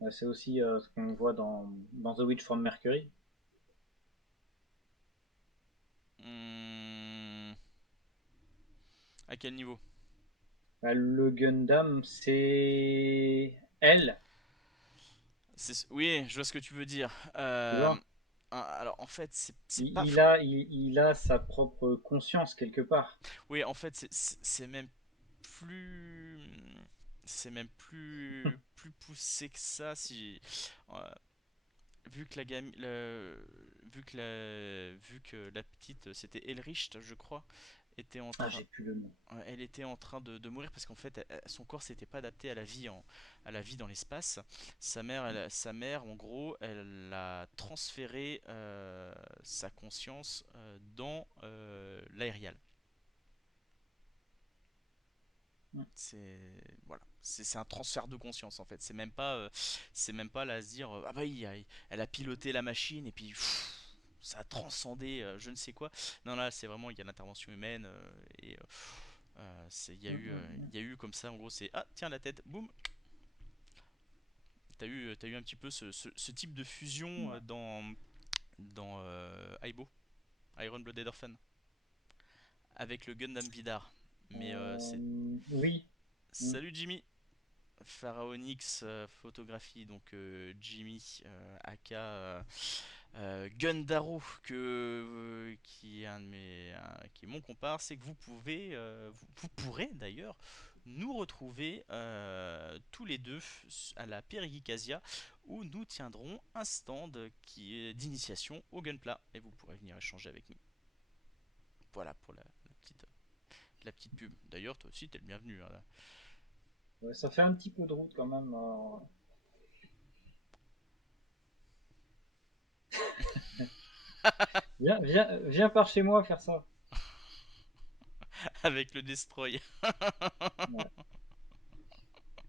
Ouais, c'est aussi ce qu'on voit dans The Witch from Mercury. Hmm, à quel niveau? Bah, le Gundam, c'est elle, Oui, je vois ce que tu veux dire. tu vois. Alors en fait, c'est Il, pas. il a, il, il a sa propre conscience quelque part. Oui, en fait, c'est même plus. C'est même plus poussé que ça. Si, euh, vu que la gamme, vu que la petite, c'était Elricht, je crois, était en Ah, train, j'ai plus le nom. elle était en train de mourir parce qu'en fait, son corps s'était pas adapté à la vie dans l'espace. Sa mère, en gros, elle a transféré sa conscience dans l'aérial. C'est voilà, c'est un transfert de conscience en fait. C'est même pas là à se dire ah bah oui, elle a piloté la machine et puis ça a transcendé je ne sais quoi. Non là, c'est vraiment il y a l'intervention humaine et il y a eu comme ça en gros c'est ah tiens la tête, boum. T'as eu un petit peu ce type de fusion Ouais. dans Aibo, Iron Blooded Orphan, avec le Gundam Vidar. Mais c'est Oui. Mm. salut Jimmy. Pharaonix photographie, donc Jimmy aka Gundaro qui est un de qui est mon compare, c'est que vous pouvez vous pourrez d'ailleurs nous retrouver tous les deux à la Périgicasia où nous tiendrons un stand qui est d'initiation au Gunpla et vous pourrez venir échanger avec nous. Voilà pour la petite pub. D'ailleurs, toi aussi, t'es le bienvenu, hein, là. Ouais, ça fait un petit peu de route quand même. Viens par chez moi faire ça. Avec le Destroy. Ouais.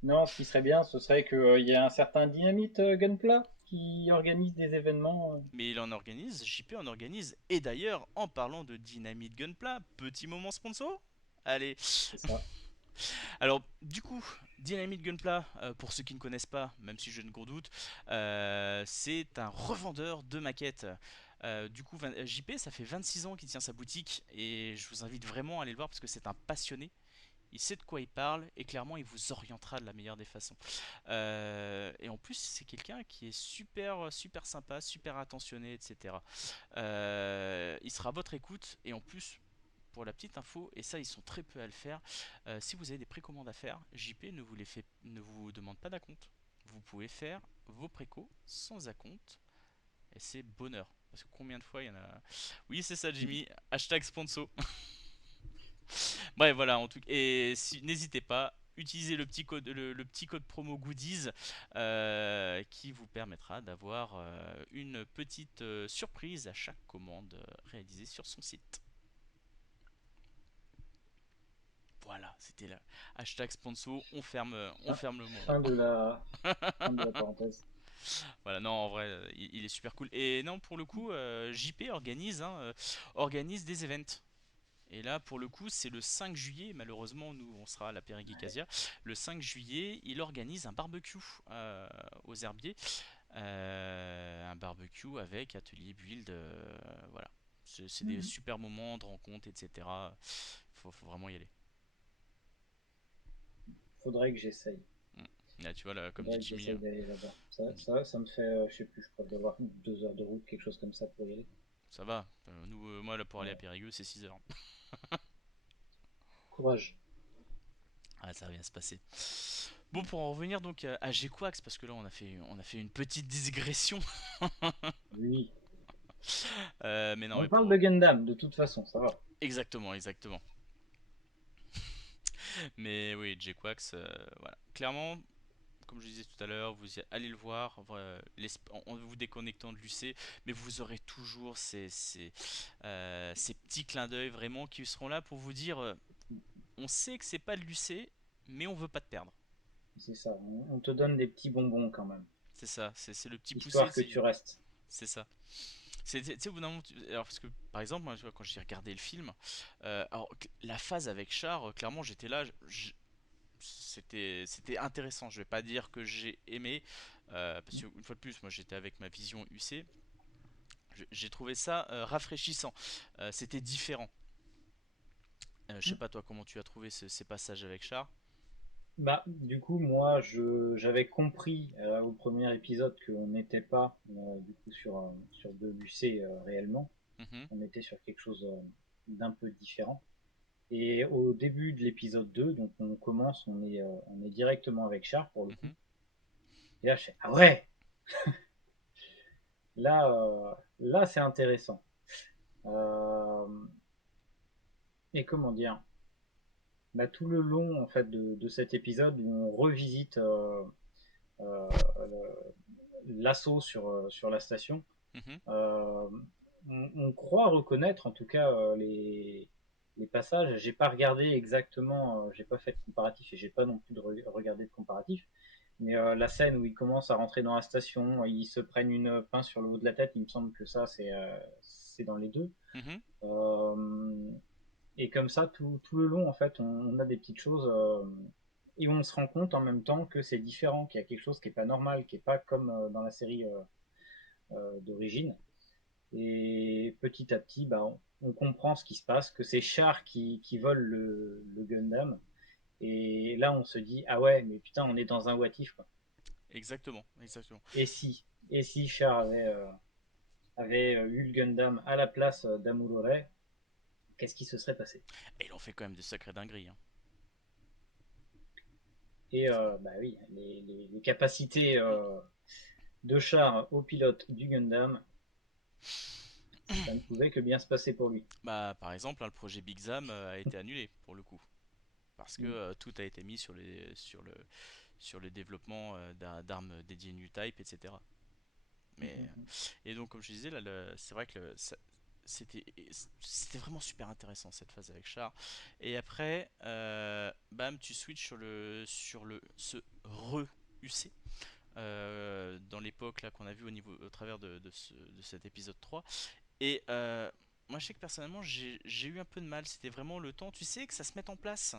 Non, ce qui serait bien, ce serait qu'il y ait un certain Dynamite Gunpla qui organise des événements. Mais il en organise, JP en organise. Et d'ailleurs, en parlant de Dynamite Gunpla, petit moment sponsor. Allez, C'est ça. alors du coup, Dynamite Gunpla, pour ceux qui ne connaissent pas, même si je ne gros doute, c'est un revendeur de maquettes. Du coup, JP, ça fait 26 ans qu'il tient sa boutique et je vous invite vraiment à aller le voir parce que c'est un passionné. Il sait de quoi il parle et clairement il vous orientera de la meilleure des façons. Et en plus c'est quelqu'un qui est super sympa, super attentionné, etc. Il sera à votre écoute et en plus pour la petite info, et ça ils sont très peu à le faire, si vous avez des précommandes à faire, JP ne vous demande pas d'acompte. Vous pouvez faire vos précos sans acompte et c'est bonheur. Parce que combien de fois il y en a. Oui, c'est ça, Jimmy. Hashtag sponsor. Bref, voilà, en tout cas. Et n'hésitez pas, utilisez le petit code promo goodies qui vous permettra d'avoir une petite surprise à chaque commande réalisée sur son site. Voilà, c'était le hashtag sponsor. On Fin, ferme le moment. fin fin de la parenthèse. Voilà, non, en vrai, il est super cool. Et non, pour le coup, JP organise des events. Et là, pour le coup, c'est le 5 juillet. Malheureusement, nous, on sera à la Périgicasia. Le 5 juillet, il organise un barbecue aux herbiers. Un barbecue avec atelier build. Voilà. C'est des Mhm. super moments de rencontre, etc. Faut vraiment y aller. Faudrait que j'essaye. Là, tu vois, là, comme dit Faudrait que Jimmy, j'essaye d'aller là-bas. comme dit- Ça me fait, je sais plus, je crois d'avoir 2 heures de route, quelque chose comme ça pour y aller. ça va. Nous, moi, là, pour aller à Ouais. Périgueux, c'est 6 heures. Courage. Ah, ça va bien se passer. Bon, pour en revenir donc à G-Quax, parce que là, on a fait une petite digression. Oui. Mais non, On mais parle de Gundam, de toute façon, ça va. Exactement, exactement. Mais oui, J-Quax, voilà. Clairement, comme je disais tout à l'heure, allez le voir en vous déconnectant de l'UC, mais vous aurez toujours ces petits clins d'œil vraiment qui seront là pour vous dire on sait que c'est pas de l'UC, mais on veut pas te perdre. C'est ça. On te donne des petits bonbons quand même, C'est ça, c'est le petit poussé, histoire que tu restes. c'est ça. Tu sais, au bout d'un moment, alors parce que par exemple, moi, tu vois, quand j'ai regardé le film, la phase avec Char, clairement, j'étais là, c'était intéressant. Je vais pas dire que j'ai aimé, parce que une fois de plus, moi, j'étais avec ma vision UC. J'ai trouvé ça rafraîchissant. C'était différent. Je sais pas toi comment tu as trouvé ces passages avec Char. Bah, du coup, moi, j'avais compris au premier épisode qu'on n'était pas du coup sur de l'UC réellement. Mhm, On était sur quelque chose d'un peu différent. Et au début de l'épisode 2, donc on commence, on est directement avec Char pour le coup. mhm. Et là, je fais, ah ouais, là c'est intéressant. Euh, et comment dire, bah, tout le long en fait de cet épisode où on revisite euh, l'assaut sur la station, Mhm. euh, on croit reconnaître en tout cas les passages. J'ai pas regardé exactement, j'ai pas fait de comparatif et j'ai pas non plus regardé de comparatif. Mais la scène où ils commencent à rentrer dans la station, ils se prennent une pince sur le haut de la tête, il me semble que ça c'est dans les deux. Mhm. Euh, et comme ça, tout le long, en fait, on a des petites choses et on se rend compte en même temps que c'est différent, qu'il y a quelque chose qui est pas normal, qui est pas comme dans la série d'origine. Et petit à petit, bah, on comprend ce qui se passe, que c'est Char qui vole le Gundam. Et là, on se dit, ah ouais, mais putain, on est dans un what if, quoi. Exactement, exactement. Et si, et si Char avait eu le Gundam à la place d'Amurore, qu'est-ce qui se serait passé? Et il en fait quand même des sacrées dingueries, hein. Et bah oui, les capacités de Char au pilote du Gundam, ça ne pouvait que bien se passer pour lui. Bah, par exemple, hein, le projet Big Zam a été annulé pour le coup, parce que Mm, tout a été mis sur le développement d'armes dédiées New Type, etc. mm, Mais mm, et donc comme je disais là, c'est vrai que c'était c'était vraiment super intéressant cette phase avec Char. Et après, bam, tu switches sur le ce re UC dans l'époque là qu'on a vu au travers de cet épisode 3. Et moi je sais que personnellement j'ai eu un peu de mal. C'était vraiment le temps, tu sais, que ça se mette en place.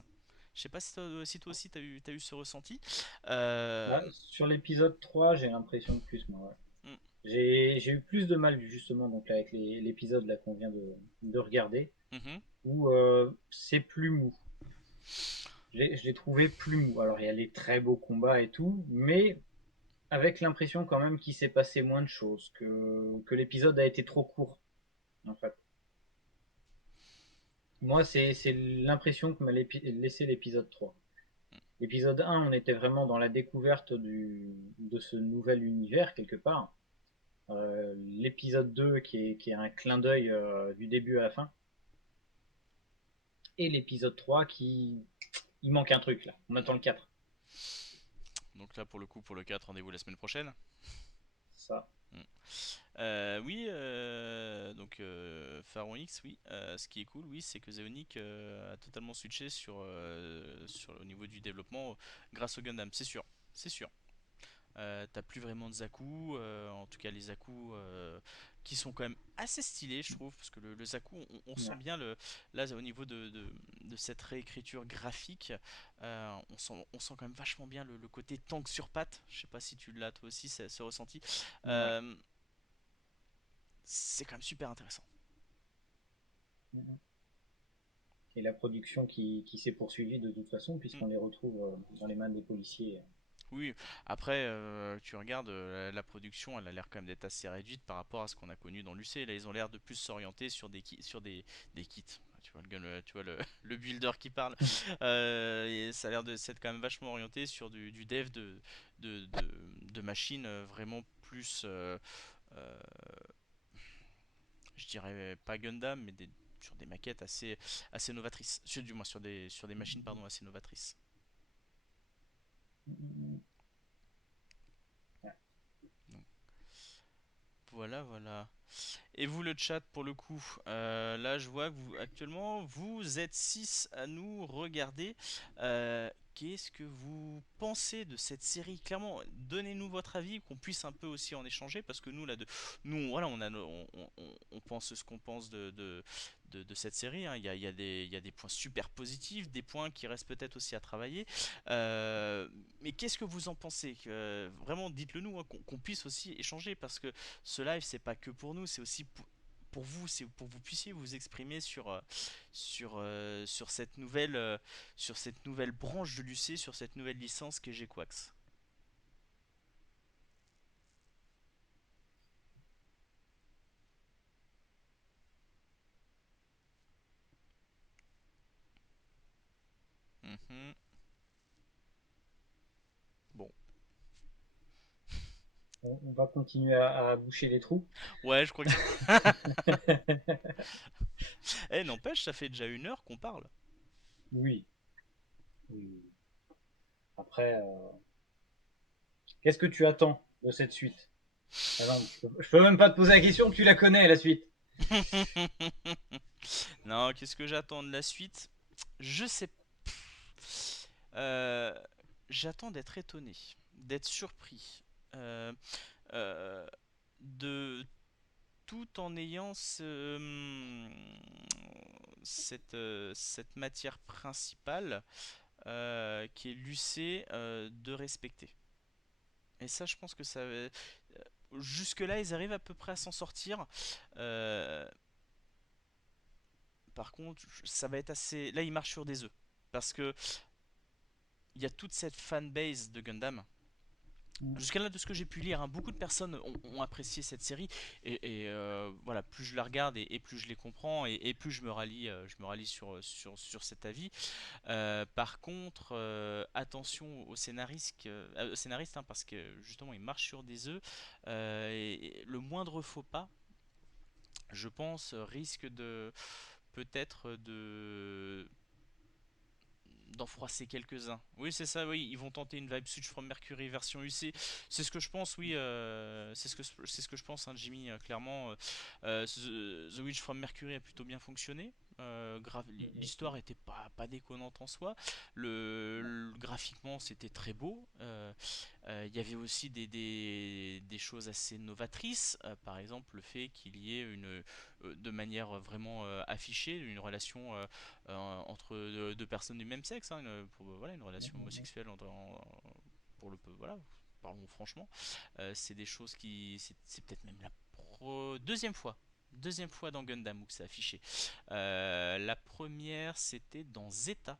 Je sais pas si toi aussi t'as eu ce ressenti. Euh, Bah, sur l'épisode 3, j'ai l'impression de plus, moi. Ouais. hmm, J'ai eu plus de mal justement donc, avec l'épisode là qu'on vient de regarder, mhm. où c'est plus mou. Je l'ai trouvé plus mou. Alors il y a les très beaux combats et tout, mais avec l'impression quand même qu'il s'est passé moins de choses, que l'épisode a été trop court, en fait. Moi, c'est l'impression que m'a laissé l'épisode 3. L'épisode 1, on était vraiment dans la découverte de ce nouvel univers, quelque part. L'épisode 2, qui est un clin d'œil du début à la fin. Et l'épisode 3, il manque un truc, là. On attend le 4. Donc là pour le coup pour le 4 rendez-vous la semaine prochaine. Ça. Hmm. Oui, donc Pharaon X, oui. Ce qui est cool, oui, c'est que Zeonic a totalement switché au niveau du développement grâce au Gundam, c'est sûr, c'est sûr. T'as plus vraiment de Zaku, en tout cas les Zaku qui sont quand même assez stylés, je trouve, parce que le Zaku, on sent Ouais. bien là au niveau de cette réécriture graphique, on sent quand même vachement bien le côté tank sur patte. Je sais pas si tu l'as toi aussi, ce ressenti. Ouais. Euh, c'est quand même super intéressant. Et la production qui s'est poursuivie de toute façon, Mm. puisqu'on les retrouve dans les mains des policiers. Oui, après, tu regardes la production, elle a l'air quand même d'être assez réduite par rapport à ce qu'on a connu dans l'UC. Là, ils ont l'air de plus s'orienter sur des kits. Tu vois, tu vois le builder qui parle. Et ça a l'air de s'être quand même vachement orienté sur du dev de machines vraiment plus, euh, je dirais pas Gundam, mais sur des maquettes assez novatrices, du moins sur des machines pardon assez novatrices. Donc, voilà, voilà. Et vous, le chat, pour le coup, là, je vois que vous, actuellement, vous êtes 6 à nous regarder. Qu'est-ce que vous pensez de cette série? Clairement, donnez-nous votre avis, qu'on puisse un peu aussi en échanger, parce que nous, là, nous, voilà, on pense ce qu'on pense de cette série, hein. Il y a des points super positifs, des points qui restent peut-être aussi à travailler. Mais qu'est-ce que vous en pensez? Vraiment, dites-le nous, hein, qu'on puisse aussi échanger, parce que ce live, c'est pas que pour nous, c'est aussi pour vous, c'est pour que vous puissiez vous exprimer sur cette nouvelle branche de l'UC, sur cette nouvelle licence qu'est GQuax. Mhm. Bon, On va continuer à boucher les trous. ouais, je crois que. Eh, n'empêche, ça fait déjà 1 heure qu'on parle. Oui, oui. Après, qu'est-ce que tu attends de cette suite? Ah non, je peux même pas te poser la question, tu la connais, la suite. Non, qu'est-ce que j'attends de la suite? Je sais. Euh, J'attends d'être étonné, d'être surpris, euh, euh, de tout en ayant cette matière principale qui est l'UC de respecter. Et ça, je pense que ça. Jusque-là, ils arrivent à peu près à s'en sortir. Euh, Par contre, ça va être assez. Là, ils marchent sur des œufs. Parce que il y a toute cette fanbase de Gundam. Jusqu'à là, de ce que j'ai pu lire, hein, beaucoup de personnes ont apprécié cette série. Et voilà, plus je la regarde et plus je les comprends. Et plus je me rallie sur cet avis. Par contre, attention aux scénaristes, hein, parce que justement, ils marchent sur des œufs. Et le moindre faux pas, je pense, risque de peut-être de d'en froisser quelques-uns. Oui, c'est ça, oui, ils vont tenter une vibe Switch from Mercury version UC. C'est ce que je pense, oui, c'est ce que je pense, hein, Jimmy, clairement. The Witch from Mercury a plutôt bien fonctionné. L'histoire était pas déconnante en soi. Graphiquement, c'était très beau. Il y avait aussi des choses assez novatrices, par exemple le fait qu'il y ait de manière vraiment affichée une relation entre deux personnes du même sexe, hein, voilà, une relation homosexuelle voilà, parlons franchement. C'est des choses c'est peut-être même la deuxième fois dans Gundam où c'est affiché. La première, c'était dans Zeta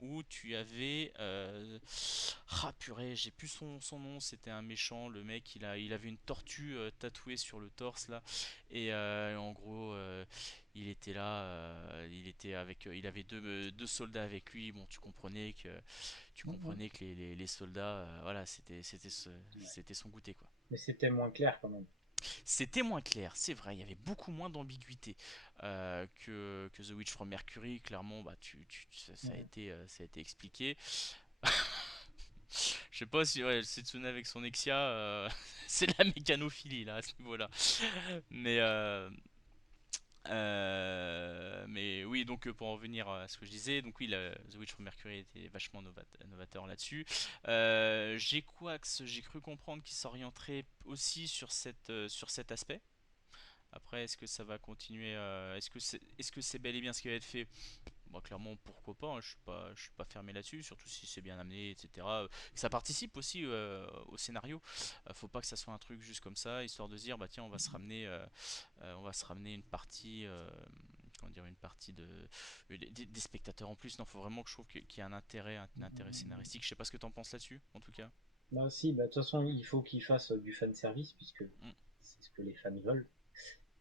où tu avais ah purée, j'ai plus son nom, c'était un méchant, le mec il avait une tortue tatouée sur le torse là, et en gros il était là, il avait deux soldats avec lui. Bon, tu comprenais que les soldats, voilà, c'était son goûter quoi. Mais c'était moins clair quand même. C'était moins clair, c'est vrai, il y avait beaucoup moins d'ambiguïté que The Witch from Mercury. Clairement, bah, ça a été expliqué. Je sais pas si ouais, Setsuna avec son Exia, c'est de la mécanophilie là à ce niveau-là. Mais, mais oui, donc pour en revenir à ce que je disais, donc oui, The Witch from Mercury était vachement novateur là-dessus. J'ai cru comprendre qu'il s'orienterait aussi sur cet aspect. Après, est-ce que ça va continuer est-ce que c'est bel et bien ce qui va être fait? Moi, clairement, pourquoi pas, hein, je suis pas fermé là-dessus, surtout si c'est bien amené, etc. Ça participe aussi au scénario. Faut pas que ça soit un truc juste comme ça, histoire de se dire, bah tiens, on va se ramener une partie, comment dire, une partie des spectateurs en plus. Non, faut vraiment que je trouve qu'il y ait un intérêt scénaristique. Je sais pas ce que t'en penses là-dessus, en tout cas. Bah si, bah, de toute façon, il faut qu'ils fassent du fan service, puisque Mm. c'est ce que les fans veulent,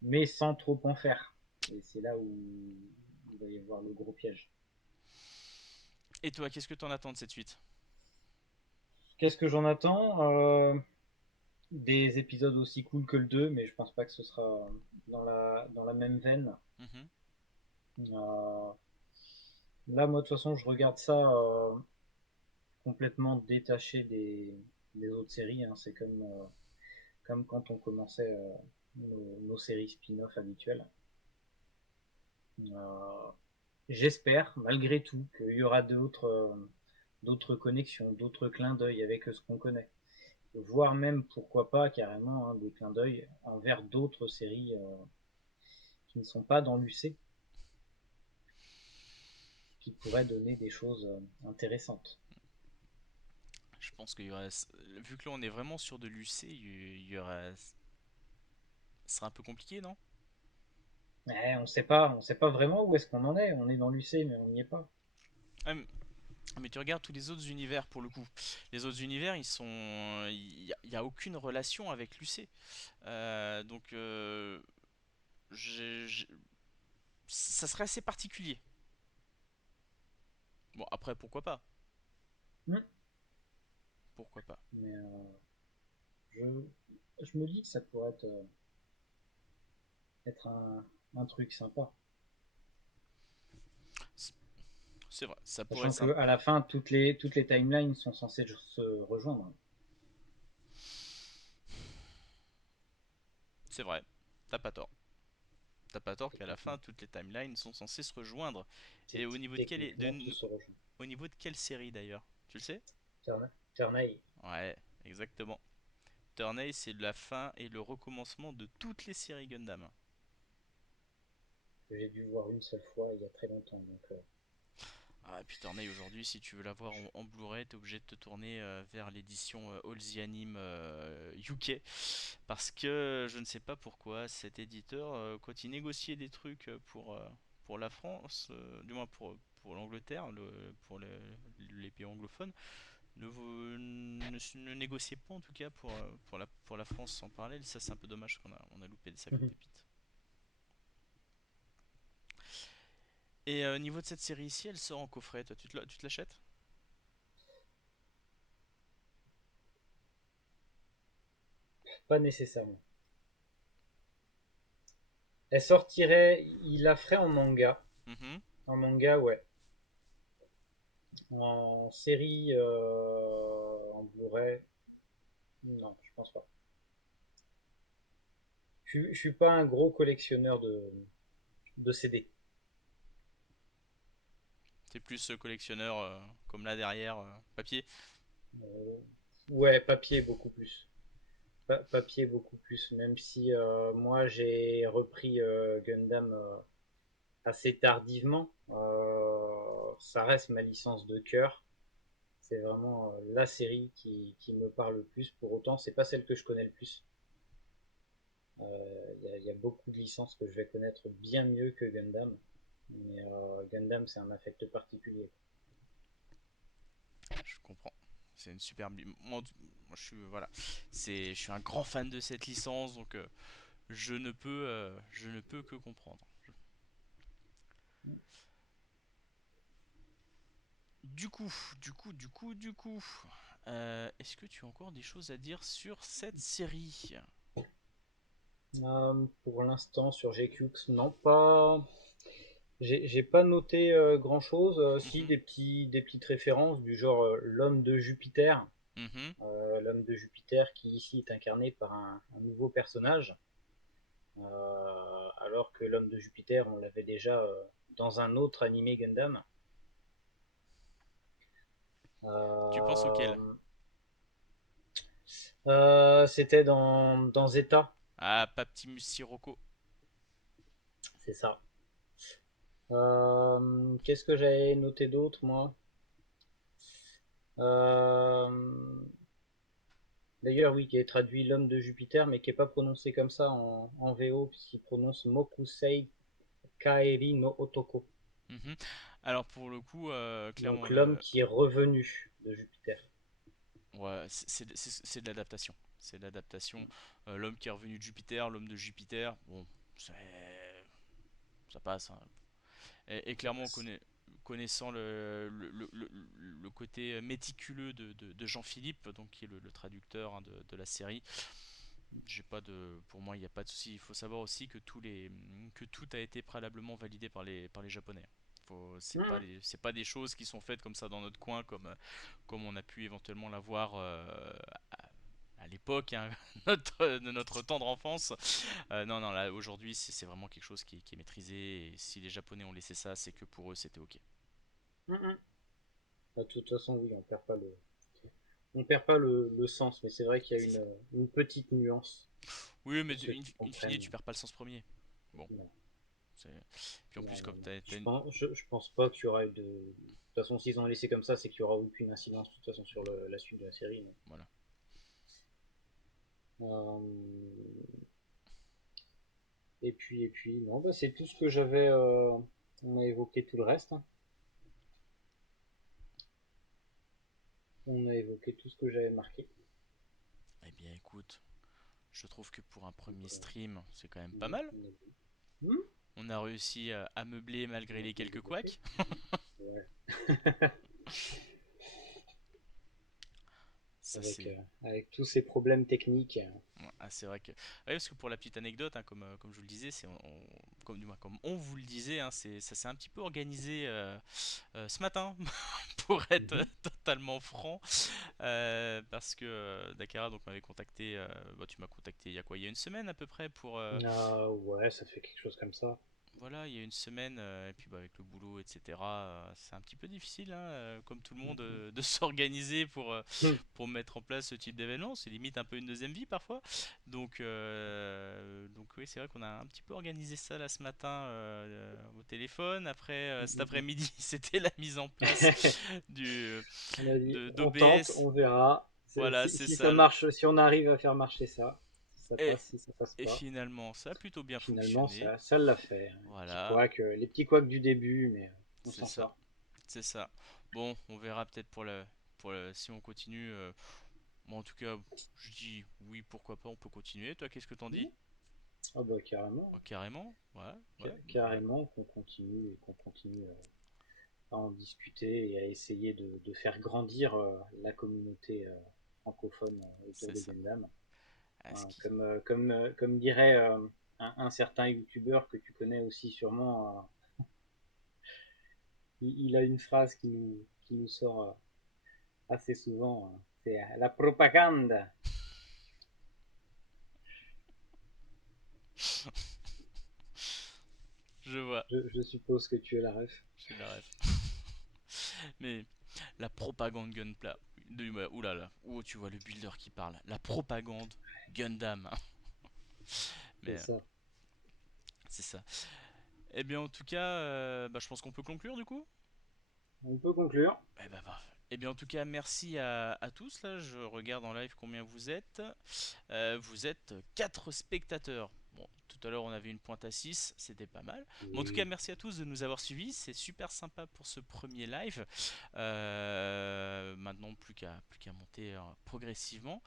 mais sans trop en faire. Et c'est là où il va y avoir le gros piège. Et toi, qu'est-ce que t'en attends de cette suite? Qu'est-ce que j'en attends? des épisodes aussi cool que le 2, mais je pense pas que ce sera dans la même veine. Mhm. Euh, Là, moi, de toute façon, je regarde ça complètement détaché des autres séries, hein. C'est comme quand on commençait nos séries spin-off habituelles. Euh, J'espère, malgré tout, qu'il y aura d'autres connexions, d'autres clins d'œil avec ce qu'on connaît. Voire même, pourquoi pas, carrément, hein, des clins d'œil envers d'autres séries qui ne sont pas dans l'UC, qui pourraient donner des choses intéressantes. Je pense qu'il y aurait, vu que là on est vraiment sur de l'UC, il y aurait, ce serait un peu compliqué, non? Mais on sait pas vraiment où est-ce qu'on en est. On est dans l'UC, mais on n'y est pas. Ah, mais tu regardes tous les autres univers pour le coup. Les autres univers, il y a aucune relation avec l'UC. Donc, ça serait assez particulier. Bon, après, pourquoi pas? Hmm. Pourquoi pas? Mais je me dis que ça pourrait être un truc sympa. C'est vrai, ça pourrait être Sachant sympa. qu'à la fin, toutes les timelines sont censées se rejoindre. C'est vrai, t'as pas tort. T'as pas tort qu'à la fin, toutes les timelines sont censées se rejoindre. Et au niveau de Techniquement, tout se rejoint. au niveau de quelle série d'ailleurs? Tu le sais? Turnail, Ouais, exactement. Turnay, c'est la fin et le recommencement de toutes les séries Gundam. que j'ai dû voir une seule fois il y a très longtemps. Donc, Ah, et puis Turnay aujourd'hui, si tu veux la voir en Blu-ray, t'es obligé de te tourner vers l'édition All the Anime UK. Parce que je ne sais pas pourquoi cet éditeur, quand il négociait des trucs pour la France, du moins pour l'Angleterre, les pays anglophones, ne négociait pas en tout cas pour la France en parallèle. Ça, c'est un peu dommage qu'on on a loupé des sacrées pépites. Et au niveau de cette série ici, elle sort en coffret. Toi, tu te l'achètes? pas nécessairement. Elle sortirait, il la ferait en manga. Mhm. En manga, ouais. En série, en Blu-ray, non, je pense pas. Je suis pas un gros collectionneur de CD. T'es plus collectionneur comme là derrière, papier. Euh, ouais, papier beaucoup plus. Papier beaucoup plus, même si moi j'ai repris Gundam assez tardivement. Ça reste ma licence de cœur. C'est vraiment la série qui me parle le plus. Pour autant, c'est pas celle que je connais le plus. Y a beaucoup de licences que je vais connaître bien mieux que Gundam. Mais Gundam, c'est un affect particulier. Je comprends. C'est une superbe. Moi, je suis voilà, je suis un grand fan de cette licence, donc je ne peux que comprendre. Du coup, est-ce que tu as encore des choses à dire sur cette série? Pour l'instant, sur GQX, non, pas. J'ai pas noté grand chose. Si, Mhm, des petites références du genre l'homme de Jupiter. mhm. L'homme de Jupiter qui ici est incarné par un nouveau personnage. Alors que l'homme de Jupiter, on l'avait déjà dans un autre animé Gundam. Tu penses auquel? Euh, C'était dans Zeta, Ah, Paptimus Sirocco. c'est ça. Qu'est-ce que j'avais noté d'autre, moi? Euh, D'ailleurs, oui, qui est traduit l'homme de Jupiter, mais qui n'est pas prononcé comme ça en VO, puisqu'il prononce Mokusei Kaeri no Otoko. Mhm. Alors pour le coup, clairement Donc l'homme qui est revenu de Jupiter. ouais, c'est de l'adaptation. C'est de l'adaptation. L'homme qui est revenu de Jupiter, l'homme de Jupiter, bon, ça passe, hein. Et Ça clairement, passe. connaissant le côté méticuleux de Jean-Philippe, donc qui est le traducteur, hein, de la série, j'ai pas de, pour moi, il n'y a pas de souci. Il faut savoir aussi que que tout a été préalablement validé par les Japonais. Mhm. C'est pas des choses qui sont faites comme ça dans notre coin, comme on a pu éventuellement l'avoir à l'époque, hein, de notre tendre enfance. Non, non, là aujourd'hui, c'est vraiment quelque chose qui est maîtrisé. Et si les Japonais ont laissé ça, c'est que pour eux, c'était ok. Mhm. Bah, de toute façon, oui, on perd pas le sens, mais c'est vrai qu'il y a C'est ça. une petite nuance Oui, mais pour ceux qui in fine, comprennent. tu perds pas le sens premier. Bon, Non, c'est. Puis en non, plus, non, comme non. t'as une. Je pense pas qu'il y aura eu de. De toute façon, s'ils ont laissé comme ça, c'est qu'il y aura aucune incidence de toute façon sur la suite de la série. Non. Voilà. Et puis, non, bah, c'est tout ce que j'avais. On a évoqué tout le reste, hein. On a évoqué tout ce que j'avais marqué. Eh bien, écoute, je trouve que pour un Donc, premier stream, c'est quand même pas on mal. a dit. Hmm. On a réussi à meubler malgré On a les bien quelques développé. couacs. Ouais. Ça, c'est. Avec tous ces problèmes techniques. Ouais, ah, c'est vrai que. Ouais, parce que pour la petite anecdote, hein, comme je vous le disais, comme, du moins, comme on vous le disait, hein, ça s'est un petit peu organisé ce matin, pour être Mhm. totalement franc. Parce que Dakara donc m'avait contacté, bah, tu m'as contacté il y a quoi? Il y a une semaine à peu près pour, Ouais, ça fait quelque chose comme ça. voilà, il y a une semaine, et puis bah, avec le boulot, etc., c'est un petit peu difficile, hein, comme tout le monde, Mhm. de s'organiser Hmm. pour mettre en place ce type d'événement. C'est limite un peu une deuxième vie parfois. Donc oui, c'est vrai qu'on a un petit peu organisé ça là ce matin au téléphone. Après, cet Mhm. après-midi, c'était la mise en place du, On a dit, on tente, d'OBS. on verra. Voilà, c'est Si ça ça. marche, si on arrive à faire marcher ça, si ça Et, passe, si ça passe et pas. finalement, ça a plutôt bien Finalement, fonctionné. ça l'a fait, hein. Voilà, Les petits couacs du début, mais on c'est s'en ça. sort. C'est ça. Bon, on verra peut-être si on continue. Moi, en tout cas, je dis oui, pourquoi pas, on peut continuer. Toi, qu'est-ce que t'en dis? Mhm. Ah bah carrément, Oh, carrément? Ouais, ouais, bah, carrément qu'on continue à en discuter et à essayer de faire grandir la communauté francophone autour c'est de ça. Gundam. Ah, Hein, comme dirait un certain youtubeur que tu connais aussi sûrement, il a une phrase qui nous sort assez souvent, c'est la propagande. je vois, Je suppose que tu es la ref. j'ai la ref. Mais la propagande Gunpla. Oulala, oh, tu vois le builder qui parle. La propagande Gundam. C'est Mais ça. c'est ça. Eh bien, en tout cas, bah, je pense qu'on peut conclure du coup. On peut conclure. Eh ben, bah. Eh bien, en tout cas, merci à tous. Là, je regarde en live combien vous êtes. Vous êtes 4 spectateurs. Bon, tout à l'heure, on avait une pointe à 6, c'était pas mal. Mais en tout cas, Oui, merci à tous de nous avoir suivis. C'est super sympa pour ce premier live. Maintenant, plus qu'à monter progressivement.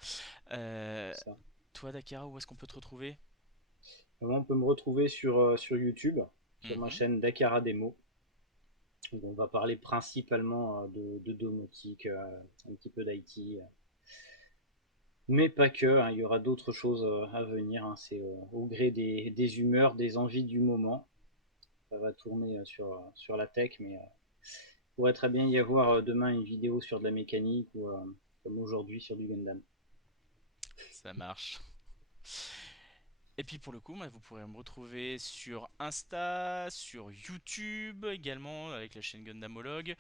Euh, c'est ça. Toi, Dakara, où est-ce qu'on peut te retrouver? Moi, on peut me retrouver sur YouTube, sur ma Mhm. chaîne Dakara Demo, où on va parler principalement de domotique, un petit peu d'IT, mais pas que, hein, il y aura d'autres choses à venir, hein, c'est au gré des humeurs, des envies du moment. Ça va tourner sur la tech, mais il pourrait très bien y avoir demain une vidéo sur de la mécanique ou comme aujourd'hui sur du Gundam. Ça marche. Et puis pour le coup, moi, vous pourrez me retrouver sur Insta, sur YouTube également avec la chaîne Gundamologue.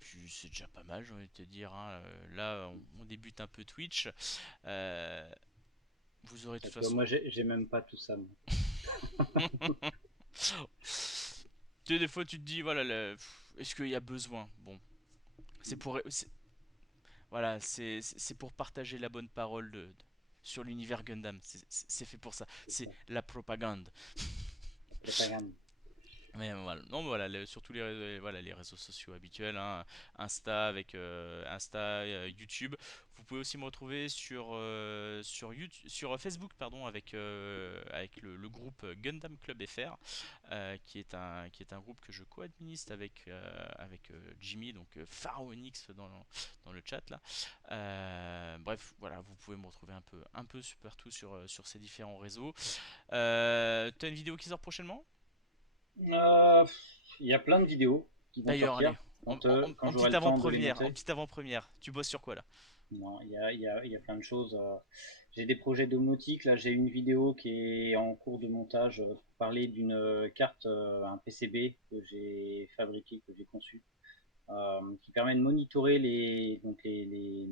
Puis c'est déjà pas mal, j'ai envie de te dire, hein. Là, on débute un peu Twitch. Euh, Vous aurez de Et toute tu vois, moi, façon. j'ai même pas tout ça, moi. Tu sais, des fois, tu te dis, voilà, est-ce qu'il y a besoin? Bon, c'est pour, voilà, c'est pour partager la bonne parole sur l'univers Gundam. C'est fait pour ça. C'est C'est ça, la propagande. la propagande. Mais voilà, non, voilà, surtout voilà, les réseaux sociaux habituels, hein, Insta avec Insta, YouTube. Vous pouvez aussi me retrouver sur YouTube, sur Facebook, pardon, avec le groupe Gundam Club FR, qui est un groupe que je co-administre avec Jimmy, donc Pharaonix dans le chat là. Bref, vous pouvez me retrouver un peu partout sur ces différents réseaux. T'as une vidéo qui sort prochainement? Euh, Il y a plein de vidéos qui vont D'ailleurs, sortir allez, quand j'aurai le temps de les en monter. petite avant-première, tu bosses sur quoi là? Non, il y a plein de choses. J'ai des projets domotique. Là, j'ai une vidéo qui est en cours de montage pour parler d'une carte, un PCB que j'ai fabriqué, que j'ai conçu, qui permet de monitorer les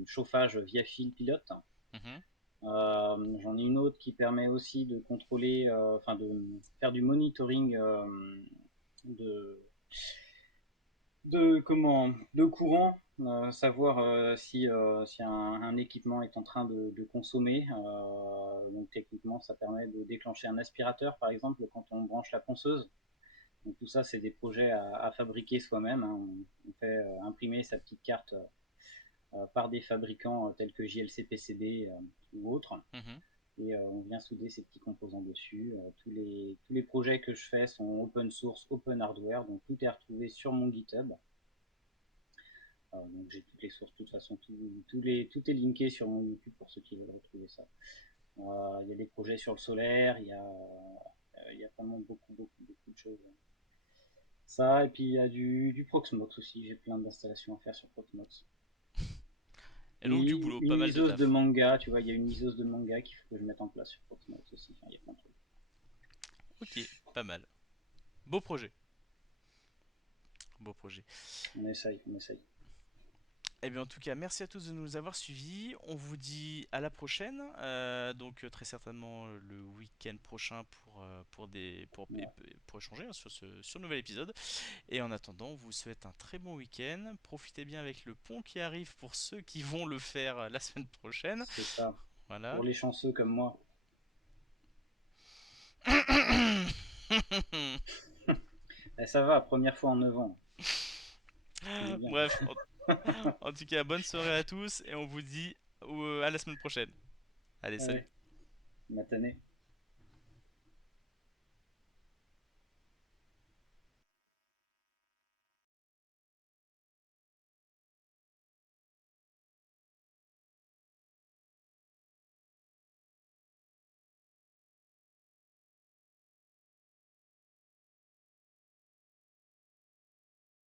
chauffages via fil pilote. Mhm, J'en ai une autre qui permet aussi de contrôler, enfin de faire du monitoring de, de courant, savoir si un équipement est en train de consommer. Donc techniquement, ça permet de déclencher un aspirateur, par exemple, quand on branche la ponceuse. Donc tout ça, c'est des projets à fabriquer soi-même, hein. On fait imprimer sa petite carte par des fabricants tels que JLC PCB ou autres. mhm. Et on vient souder ces petits composants dessus. Tous les projets que je fais sont open source, open hardware, donc tout est retrouvé sur mon GitHub. Donc j'ai toutes les sources, de toute façon, tout est linké sur mon YouTube pour ceux qui veulent retrouver ça. Il y a des projets sur le solaire, il y a vraiment beaucoup de choses. Ça, et puis il y a du Proxmox aussi, j'ai plein d'installations à faire sur Proxmox. Et donc du Et boulot, pas une mal de liseuse de taf. manga, tu vois, il y a une liseuse de manga qu'il faut que je mette en place sur Proxmox aussi. Enfin, il y a plein de trucs. Ok, pas mal. Beau projet, beau projet. On essaye. Eh bien en tout cas, merci à tous de nous avoir suivis. On vous dit à la prochaine, donc très certainement le week-end prochain Ouais. pour échanger hein, sur le nouvel épisode. Et en attendant, on vous souhaite un très bon week-end. Profitez bien avec le pont qui arrive pour ceux qui vont le faire la semaine prochaine. C'est ça. Pour Voilà. les chanceux comme moi. Eh, ça va, première fois en 9 ans. On est bien. Bref, en tout cas, bonne soirée à tous et on vous dit à la semaine prochaine. Allez, Ouais, salut. matinée.